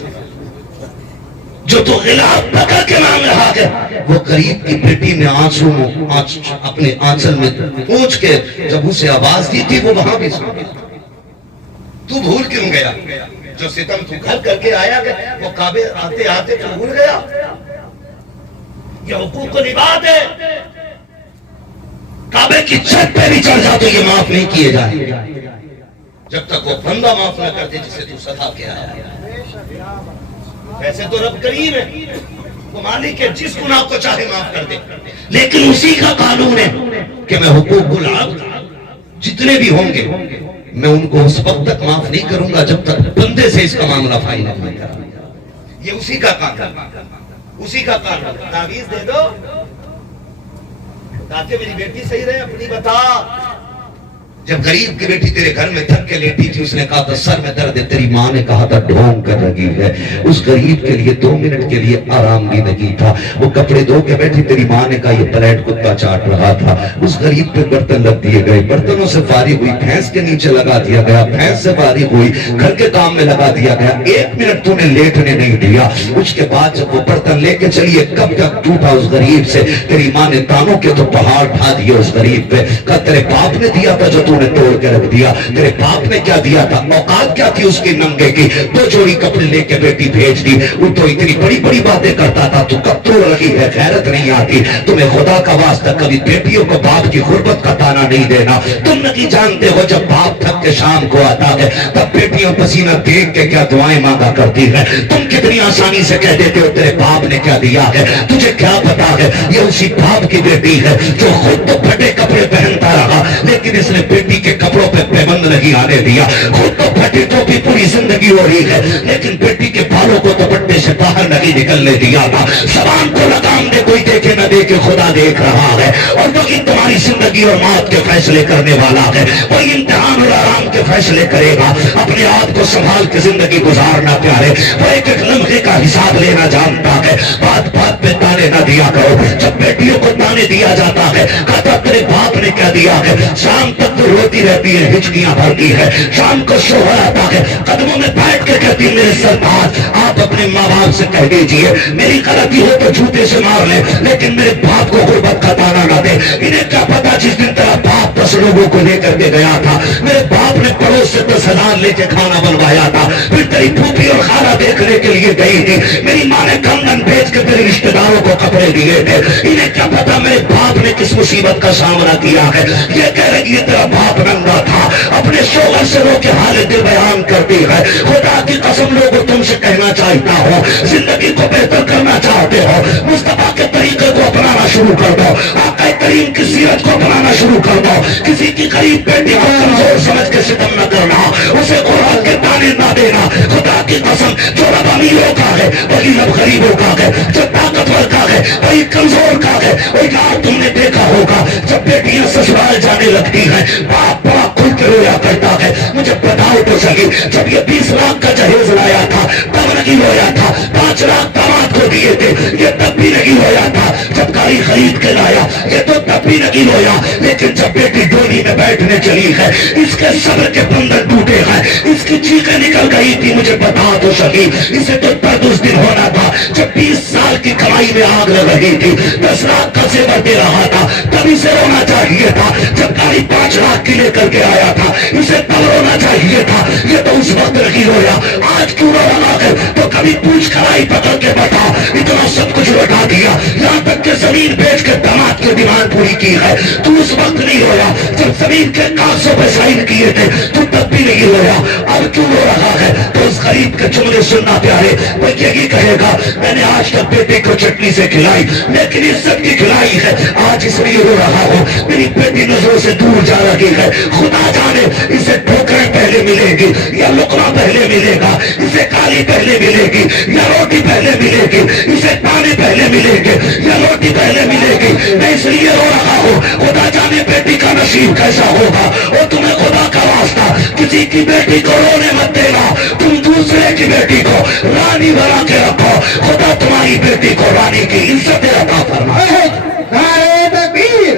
جو تو غلاف پکڑ کے مانگ رہا ہے وہ غریب کی بیٹی نے آنسو اپنے آنچل میں پوچھ کے جب اسے آواز دی تھی وہ وہاں بھی سن. تو بھول کیوں گیا جو ستم تو گھر کر کے آیا گیا وہ کعبے آتے آتے تو بھول گیا. یہ حقوق کو نبھا دے, کعبے کی چھت پہ بھی چڑھ جا تو یہ معاف نہیں کیے جائیں جب تک وہ بندہ معاف نہ کر دے جسے تو ستا کے آیا ہے. ویسے تو رب کریم ہے, وہ مالک ہے, جس گناہ کو چاہے معاف کر دے, لیکن اسی کا قانون ہے کہ میں حقوق العبد جتنے بھی ہوں گے میں ان کو اس وقت تک معاف نہیں کروں گا جب تک بندے سے اس کا معاملہ فائنل نہیں کروں. یہ اسی کا قانون, اسی کا قانون. تعویذ دے دو تاکہ میری بیٹی صحیح رہے. اپنی بتا, جب غریب کی بیٹی تیرے گھر میں تھک کے لیٹی تھی اس نے کہا تھا سر میں درد ہے, تیری ماں نے کہا تھا ڈھونگ کر لگی ہے. اس غریب کے لیے 2 منٹ کے لیے آرام بھی نہیں تھا, وہ کپڑے دھو کے بیٹھی, تیری ماں نے کہا یہ پلیٹ کتا چاٹ رہا تھا. اس غریب پہ برتن رکھ دیے گئے, برتنوں سے فارغ ہوئی, بھینس کے نیچے لگا دیا گیا, بھینس سے فارغ ہوئی, گھر کے کام میں لگا دیا گیا. 1 منٹ تو نے لیٹنے نہیں دیا. اس کے بعد جب وہ برتن لے کے چلیے کب تک ٹوٹا اس غریب سے, تیری ماں نے تانوں کے تو پہاڑ ڈھا دیے اس غریب پہ. کہا تیرے باپ نے دیا تھا جو تو لوگوں نے توڑ کے رکھ دیا. تیرے باپ نے کیا دیا تھا؟ اوقات کیا تھی اس کے ننگے کی؟ 2 جوڑی کپڑے لے کے بیٹی بھیج دی. وہ تو اتنی بڑی بڑی باتیں کرتا تھا, تو کب توڑ رہی ہے, غیرت نہیں آتی تمہیں. خدا کا واسطہ کبھی بیٹیوں کو باپ کی غربت کا تانا نہیں دینا. تم نہیں جانتے ہو جب باپ تھک کے شام کو آتا ہے تب بیٹیاں پسینہ دیکھ کے کیا دعائیں مانگا کرتی ہے. تم کتنی آسانی سے کہہ دیتے ہو تیرے باپ نے کیا دیا ہے. تجھے کیا پتا ہے یہ اسی باپ کی بیٹی ہے جو خود تو پھٹے کپڑے پہنتا رہا لیکن اس نے بیٹی کے کپڑوں پہ پابند نہیں آنے دیا. خود تو پھٹی ٹوپی پوری زندگی ہو رہی ہے لیکن بیٹی کے بالوں کو دوپٹے سے باہر نہیں نکلنے دیا تھا. زبان کو لگام دے, کوئی دیکھے نہ دیکھے خدا دیکھ رہا ہے. اور وہی تمہاری زندگی اور موت کے فیصلے کرنے والا ہے. وہی امتحان اور آرام کے فیصلے کرے گا. اپنے آپ کو سنبھال کے زندگی گزارنا پیارے. وہ ایک ایک لمحے کا حساب لینا جانتا ہے. بات بات پہ تانے نہ دیا کرو. جب بیٹیوں کو تانے دیا جاتا ہے کہتا تیرے باپ نے کیا دیا ہے. شام تک تو روتی رہتی ہے, ہچکیاں بھرتی ہے. شام کو شوہر آتا ہے قدموں میں بیٹھ کے کہتی ہے میرے سرتاج آپ اپنے ماں باپ سے کہہ دیجئے میری غلطی ہو تو جوتے سے مار لیں لیکن میرے باپ کو غربت کا تانا نہ دے. انہیں کیا پتا جس دن تیرا باپ 10 لوگوں کو لے کر کے گیا تھا میرے باپ نے پڑوس سے 10,000 لے کے کھانا بنوایا تھا. پھر تیری پھوپھی اور خالہ دیکھنے کے لیے گئی تھی. میری ماں نے کنگن بھیج کے تیرے رشتے داروں کو کپڑے دیے تھے. انہیں کیا پتا میرے باپ نے کس مصیبت کا سامنا کیا ہے. یہ کہہ رہی ہے تیرا باپ ننگا تھا. اپنے شوہر سے رو کے حالت دل بیان کرتی ہے. خدا کی قسم لوگوں تم سے کہنا چاہتا ہو زندگی کو بہتر کرنا چاہتے ہو مصطفیٰ کے طریقے کو اپنانا شروع کر دو. آقا کریم کی سیرت کو اپنانا شروع کر دو. کسی کی غریب بیٹی کو کمزور سمجھ کے ستم نہ کرنا, اسے خوراک کے دانے نہ دینا. خدا کی قسم جو رب امیروں کا ہے وہی رب غریبوں کا ہے, جو طاقتور کا ہے وہی کمزور کا ہے. وہ یار تم نے دیکھا ہوگا جب بیٹیاں سسرال جانے لگتی ہیں باپ بڑا کھل کے رویا کرتا ہے. مجھے بتاؤ تو صحیح جب یہ 20 لاکھ کا جہیز لایا تھا تب نہیں رویا تھا. 5 لاکھ داماد کو دیے تھے یہ تب بھی نہیں رویا تھا. جب گاڑی خرید کے لایا یہ تو تب بھی نہیں رویا. لیکن جب بیٹی ڈولی میں بیٹھنے چلی ہے اس کے صبر کے بندھن ٹوٹے ہیں, اس کی چیخیں نکل گئی تھی. مجھے بتا تو صحیح اسے تو درد اس دن ہونا تھا جب 20 سال کی کمائی میں آگ لگ رہی تھی, 10 لاکھ کا زیور دے رہا تھا تب اسے رونا چاہیے تھا. جب گاڑی 5 لاکھ کی لے کر کے آیا تھا اسے تب رونا چاہیے تھا. یہ تو اس وقت نہیں رویا. آج کیوں رو رہا ہے تو کبھی پوچھ کرائی پکڑ کے بتا. اتنا سب کچھ لوٹا دیا یہاں تک کہ زمین بیچ کے داماد کی ڈیمانڈ پوری کی ہے. تو اس وقت نہیں رویا جب زمین کے کاغذوں پہ سائن کیے تھے تو تب بھی نہیں رویا. اب کیوں رو رہا ہے تو اس غریب کے جملے سننا پیارے. وہ یہی کہے گا میں نے آج تک بیٹے کو چٹنی سے کھلائی لیکن عزت کی کھلائی ہے. آج اس لیے رو رہا ہوں میری بیٹی نظروں سے دور جا رہی ہے. خدا جانے اسے ٹھوکریں پہلے ملے گی یا لقمہ پہلے ملے گا, اسے کالی پہلے ملے گی یا روٹی پہلے ملے گی, اسے پانی پہلے ملے گی یا روٹی پہلے ملے گی. میں اس لیے رو رہا ہوں خدا جانے بیٹی کا نصیب کیسا ہوگا. اور تمہیں خدا کا واسطہ کسی کی بیٹی کو رونے مت دینا. تم دوسرے کی بیٹی کو رانی بنا کے رکھو. خدا تمہاری بیٹی کو رانی کی عزت عطا فرمائے. نعرہ تکبیر,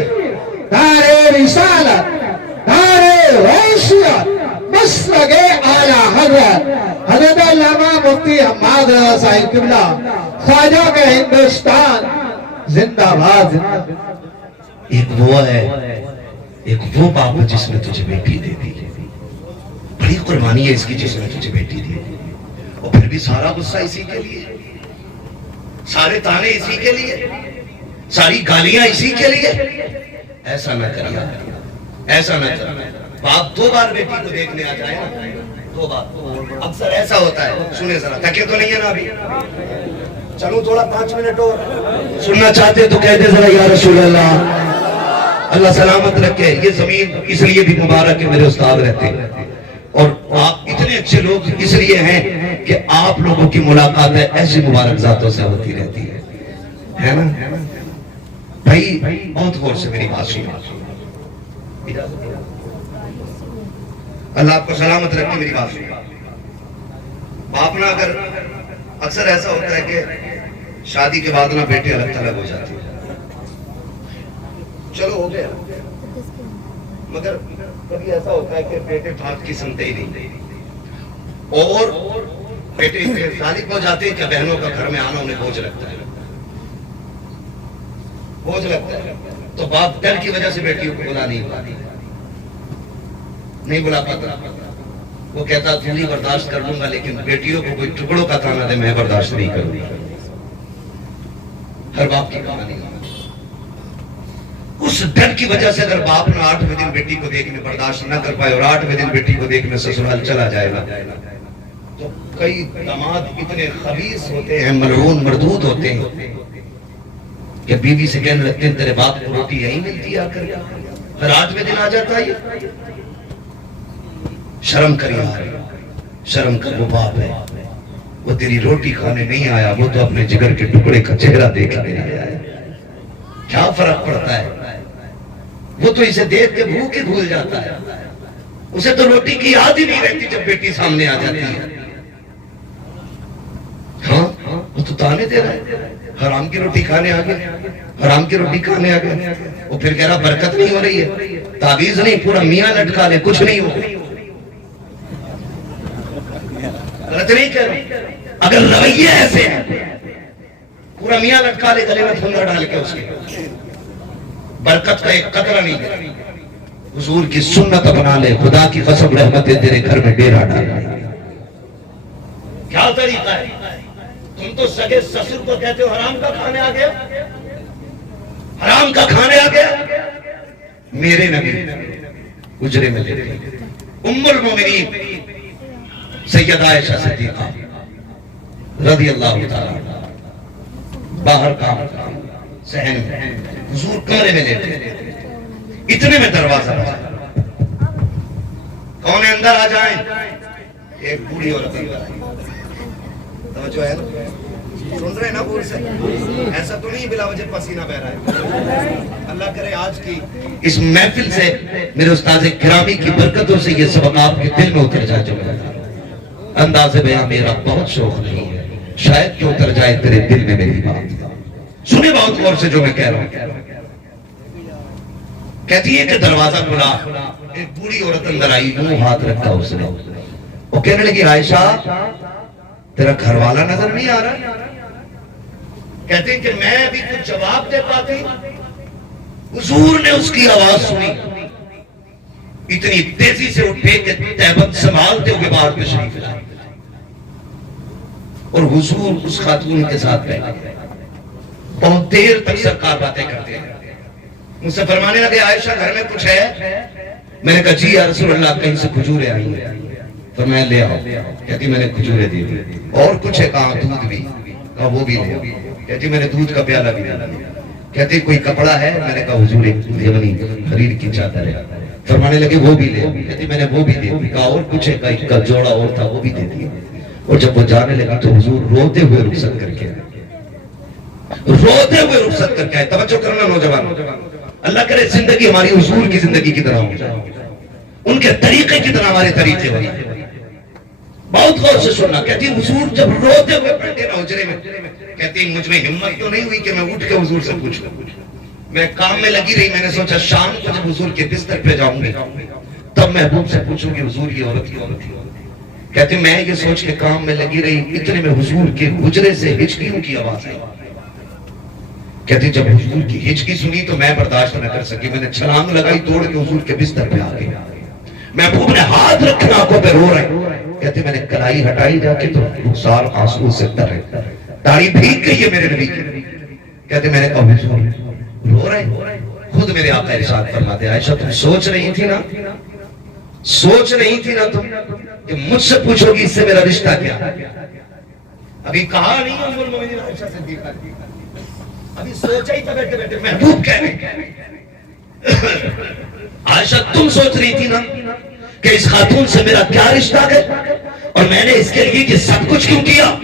نعرہ رسالت, نعرہ حیثیت, مسلک اعلیٰ حضرت حضرت علامہ مفتی حماد رضا صاحب قبلہ خواجہ کے ہندوستان زندہ باد. ایک وہ ہے, ایک وہ باپ جس نے تجھے بیٹی دے دی. بڑی قربانی ہے اس کی جس نے تجھے بیٹی دی. اور پھر بھی سارا غصہ اسی کے لیے, سارے تانے اسی کے لیے, ساری گالیاں اسی کے لیے. ایسا نہ کرنا, ایسا نہ کرنا. باپ 2 بار بیٹی کو دیکھنے آ جائے نا, 2 بار. اکثر ایسا ہوتا ہے. سنے ذرا, تھکے تو نہیں ہے نا ابھی؟ چلو تھوڑا 5 منٹ اور سننا چاہتے تو کہہ دے ذرا یا رسول اللہ. اللہ سلامت رکھے. یہ زمین اس لیے بھی مبارک ہے میرے استاد رہتے ہیں اور آپ اتنے اچھے لوگ اس لیے ہیں کہ آپ لوگوں کی ملاقات ہے ایسی مبارک ذاتوں سے ہوتی رہتی ہے نا بھائی. بہت غور سے میری بات سنو. اللہ آپ کو سلامت رکھے. میری بات سنو. باپ نا اگر اکثر ایسا ہوتا ہے کہ شادی کے بعد نا بیٹے الگ تھلگ ہو جاتے ہیں. چلو ہو گیا, مگر کبھی ایسا ہوتا ہے کہ بیٹے بات کی سنتے ہی نہیں اور بیٹے غالب ہو جاتے ہیں کہ بہنوں کا گھر میں آنا انہیں بوجھ لگتا ہے, بوجھ لگتا ہے. تو باپ ڈر کی وجہ سے بیٹیوں کو بلا نہیں پاتی. نہیں بلا پاتا. وہ کہتا تھوڑی برداشت کر لوں گا لیکن بیٹیوں کو کوئی ٹکڑوں کا کھانا دے میں برداشت نہیں کروں گا. ہر باپ کی کہانی. اس ڈر کی وجہ سے اگر باپ نے 8ویں دن بیٹی کو دیکھنے برداشت نہ کر پائے اور 8ویں دن بیٹی کو دیکھنے سسرال چلا جائے گا تو کئی داماد اتنے خبیث ہوتے ہیں, ملعون مردود ہوتے ہیں کہ بیوی سے کہنے لگتے ہیں تیرے باپ کو روٹی یہی ملتی آ کر, پھر 8ویں دن آ جاتا ہے. شرم کر یار, شرم کر, وہ باپ ہے, وہ تیری روٹی کھانے نہیں آیا, وہ تو اپنے جگر کے ٹکڑے کا چہرہ دیکھنے آیا ہے. کیا فرق پڑتا ہے, وہ تو اسے دیکھ کے بھوک ہی بھول جاتا ہے, اسے تو روٹی کی یاد ہی نہیں رہتی جب بیٹی سامنے آ جاتی ہے. ہاں وہ تو تانے دے رہا ہے, حرام کی روٹی کھانے آ گیا, حرام کی روٹی کھانے آ گیا. وہ پھر کہہ رہا برکت نہیں ہو رہی ہے, تعویذ نہیں, پورا میاں لٹکا لے, کچھ نہیں ہو. غلط نہیں کہہ رہا, اگر رویے ایسے ہیں پورا میاں لٹکا لے گلے میں پھندا ڈال کے, اس کے برکت کا ایک قطرہ نہیں ہے. حضور کی سنت اپنا لے, خدا کی قسم رحمتیں تیرے گھر میں ڈیرا ڈالا. کیا طریقہ ہے, تم تو سگے سسر کو کہتے ہو حرام کا کھانے آ گیا, حرام کا کھانے آ گیا. میرے نبی اجرے میں لے گئے ام المومنین سیدہ عائشہ صدیقہ رضی اللہ تعالی باہر کام صحن میں, حضور کمرے میں لیٹے, اتنے میں دروازہ بجا. کون ہے اندر آ جائیں. ایک بوڑھی عورت اندر آئی. توجہ ہے نا, سن رہے نا بول سے, ایسا تو نہیں بلا وجہ پسینہ بہ رہا ہے. اللہ کرے آج کی اس محفل سے میرے استاذ گرامی کی برکتوں سے یہ سبق آپ کے دل میں اتر جائے. جو انداز بیان میرا بہت شوق نہیں ہے, شاید کہ اتر جائے تیرے دل میں میری بات. سنے بہت غور سے جو میں کہہ رہا ہوں. کہتی ہے کہ دروازہ کھلا, ایک بوڑھی عورت اندر آئی, منہ ہاتھ رکھا اس نے, وہ کہنے لگی عائشہ تیرا گھر والا نظر نہیں آ رہا. کہتے ہیں کہ میں ابھی کچھ جواب دے پاتی, حضور نے اس کی آواز سنی, اتنی تیزی سے اٹھے کہ تہبند سنبھالتے ہوئے باہر تشریف لائے اور حضور اس خاتون کے ساتھ بیٹھے. بہت دیر تک سرکار باتیں کرتے ہیں. مجھ سے فرمانے لگے عائشہ گھر میں کچھ ہے. میں نے کہا جی یا رسول اللہ کہیں سے کھجوریں آئی ہیں. فرمایا لے آؤ. کہتی میں نے کھجوریں دی. اور کچھ ہے, کہا دودھ بھی. کہا وہ بھی لے آؤ. کہتی میں نے دودھ کا پیالہ بھی دیا. کہتی کوئی کپڑا ہے. میں نے کہا حضور ایک یمنی حریر کی چادر ہے. فرمانے لگے وہ بھی لے. کہتی میں نے وہ بھی دے دی. کہا اور کچھ ہے, ایک کا جوڑا اور تھا وہ بھی دے دیا. اور جب وہ جانے لگا تو حضور روتے ہوئے رخصت کر کے آئے. توجہ کرنا نوجوان, اللہ کرے زندگی ہماری حضور کی زندگی کی طرح ہو جائے, ان کے طریقے کی طرح ہمارے طریقے ہو جائے. بہت غور سے سننا. کہتی حضور جب روتے ہوئے بیٹھے نا حجرے میں, کہتی مجھ میں ہمت تو نہیں ہوئی کہ میں اٹھ کے حضور سے پوچھوں. میں کام میں لگی رہی. میں نے سوچا شام کو جب حضور کے بستر پہ جاؤں گی تب محبوب سے پوچھوں گی حضور کی عورت کی. کہتے میں یہ سوچ کے کام میں لگی رہی, اتنے میں حضور کے حجرے سے ہچکیوں کی آواز آئی. کہتے جب حضور کی ہچکی سنی تو میں برداشت نہ کر سکی. میں نے چھلانگ لگائی, توڑ کے حضور کے بستر پہ آ گئی. محبوب نے ہاتھ رکھے آنکھوں پہ رو رہے. کہتے میں نے کلائی ہٹائی جا کے تو رخسار آنسو سے تر ہے, داڑھی بھیگ گئی ہے میرے نبی کی. کہتے میں نے کہا حضور رو رہے. خود میرے آقا ارشاد فرماتے عائشہ تم سوچ رہی تھی نا تم کہ مجھ سے پوچھو گی اس سے میرا رشتہ کیا. ابھی کہا نہیں ام المومنین عائشہ صدیقہ, ابھی سوچا ہی تھا بیٹھے بیٹھے محبوب کہنے. عائشہ تم سوچ رہی تھی نا کہ اس خاتون سے میرا کیا رشتہ ہے اور میں نے اس کے لیے یہ سب کچھ کیوں کیا.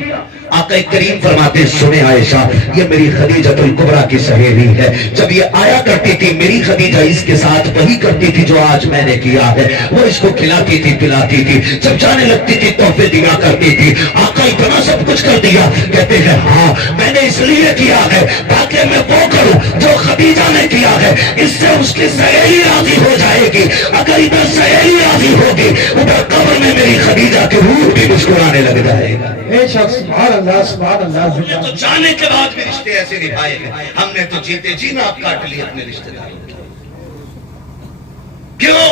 آقا کریم فرماتے سنے عائشہ یہ میری خدیجہ الکبریٰ کی سہیلی ہے. جب یہ آیا کرتی تھی میری خدیجہ اس کے ساتھ وہی کرتی تھی جو آج میں نے کیا ہے. وہ اس کو کھلاتی تھی پلاتی تھی, جب جانے لگتی تھی تحفے دیا کرتی تھی. آقا اتنا سب کچھ کر دیا. کہتے ہیں ہاں میں نے اس لیے کیا ہے تاکہ میں وہ کروں جو خدیجہ نے کیا ہے. اس سے اس کی سہیلی راضی ہو جائے گی. اگر ادھر سہیلی راضی ہوگی ادھر قبر میں میری خدیجہ کی روح بھی مسکرانے لگ جائے گا. بے شک سبحان اللہ سبحان اللہ. ہم نے تو جانے کے بعد بھی رشتے ایسے نبھائے ہیں. ہم نے تو جیتے جی ناپ کاٹ لی اپنے رشتے داروں کی. کیوں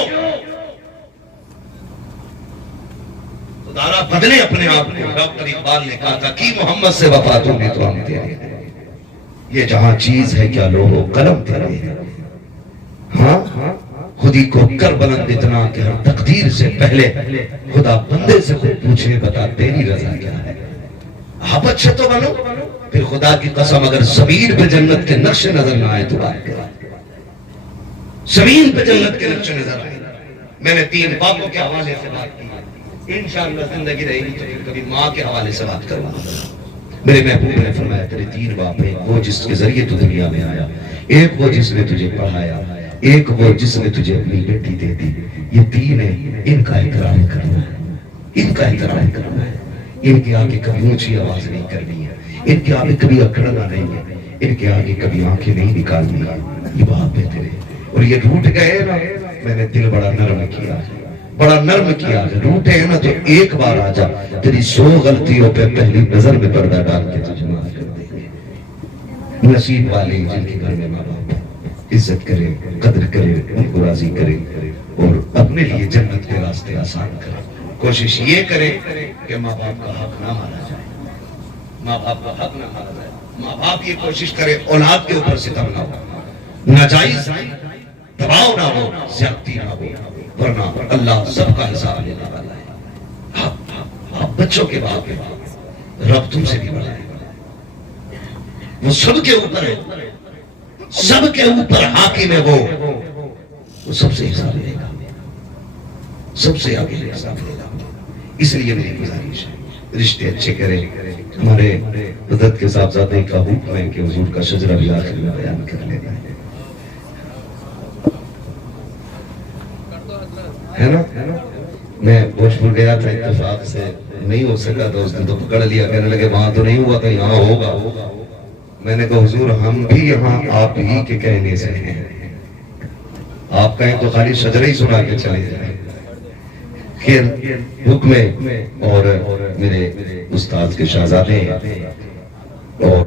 خدارا بدلے اپنے آپ کو. ڈاکٹر اقبال نے کہا تھا کہ محمد سے وفا تو بھی تو ہم تیرے ہیں. یہ جہاں چیز ہے کیا لوح و قلم تیرے ہیں. ہاں خودی کو کر بلند اتنا کہ ہر تقدیر سے پہلے خدا بندے سے خود پوچھے بتا تیری رضا کیا ہے. آپ اچھے تو بنو, پھر خدا کی قسم اگر زمین پہ جنت کے نقش نظر نہ آئے تو بات کرا. زمین پہ جنت کے نقش نظر آئے. میں نے 3 باپوں کے حوالے سے بات کی. انشاءاللہ زندگی رہے گی تو پھر کبھی ماں کے حوالے سے بات کروا. میرے محبوب نے فرمایا تیرے 3 باپ ہیں, وہ جس کے ذریعے تو دنیا میں آیا, ایک وہ جس نے تجھے پڑھایا, ایک وہ جس نے تجھے اپنی بیٹی دے دی. یہ 3 ہیں, ان کا احترام کرنا ہے, ان کا احترام کرنا ہے. ان کے آگے کبھی اونچی آواز نہیں کرنی ہے, ان کے آگے کبھی اکڑنا نہیں ہے, ان کے آگے کبھی آنکھیں نہیں نکالنی ہے. یہ باپ ہے تیرے, اور یہ روٹ گئے نا, میں نے دل بڑا نرم کیا, بڑا نرم کیا. روٹے ہیں نا تو ایک بار آ جا, تیری 100 غلطیوں پہ پہلی نظر میں پردہ ڈال کے تجھے معاف کر دیں گے. نصیب والے جن کے گھر میں ماں باپ عزت کرے, قدر کرے, ان کو راضی کرے اور اپنے لیے جنت کے راستے آسان کرے. کوشش یہ کرے کہ ماں باپ کا حق نہ مارا جائے, ماں باپ کا حق نہ مارا جائے. ماں باپ یہ کوشش کرے اولاد کے اوپر ستم نہ ہو, ناجائز دباؤ نہ ہو, زیادتی نہ ہو, ورنہ اللہ سب کا حساب لینے والا ہے. آپ بچوں کے باپ ہیں, رب تم سے بھی بڑا ہے, وہ سب کے اوپر ہے, سب کے اوپر حاکم ہے. وہ سب سے حساب لے گا, سب سے آگے حساب لے گا. اس لیے میری گزارش ہے رشتے اچھے کریں. ہمارے حضرت کے صاحبزادے کا حکم ہے کہ حضور کا شجرہ بھی آخر میں بیان کر لینا ہے نا. میں بھوجپور گیا تھا, اتفاق سے نہیں ہو سکا تھا, اس دن تو پکڑ لیا, کہنے لگے وہاں تو نہیں ہوا تھا, یہاں ہوگا. میں نے کہا حضور ہم بھی یہاں آپ ہی کے کہنے سے ہیں, آپ کہیں تو خالی شجرہ ہی سنا کے چلے جائیں. خیر حکم اور میرے استاد کے شہزادے اور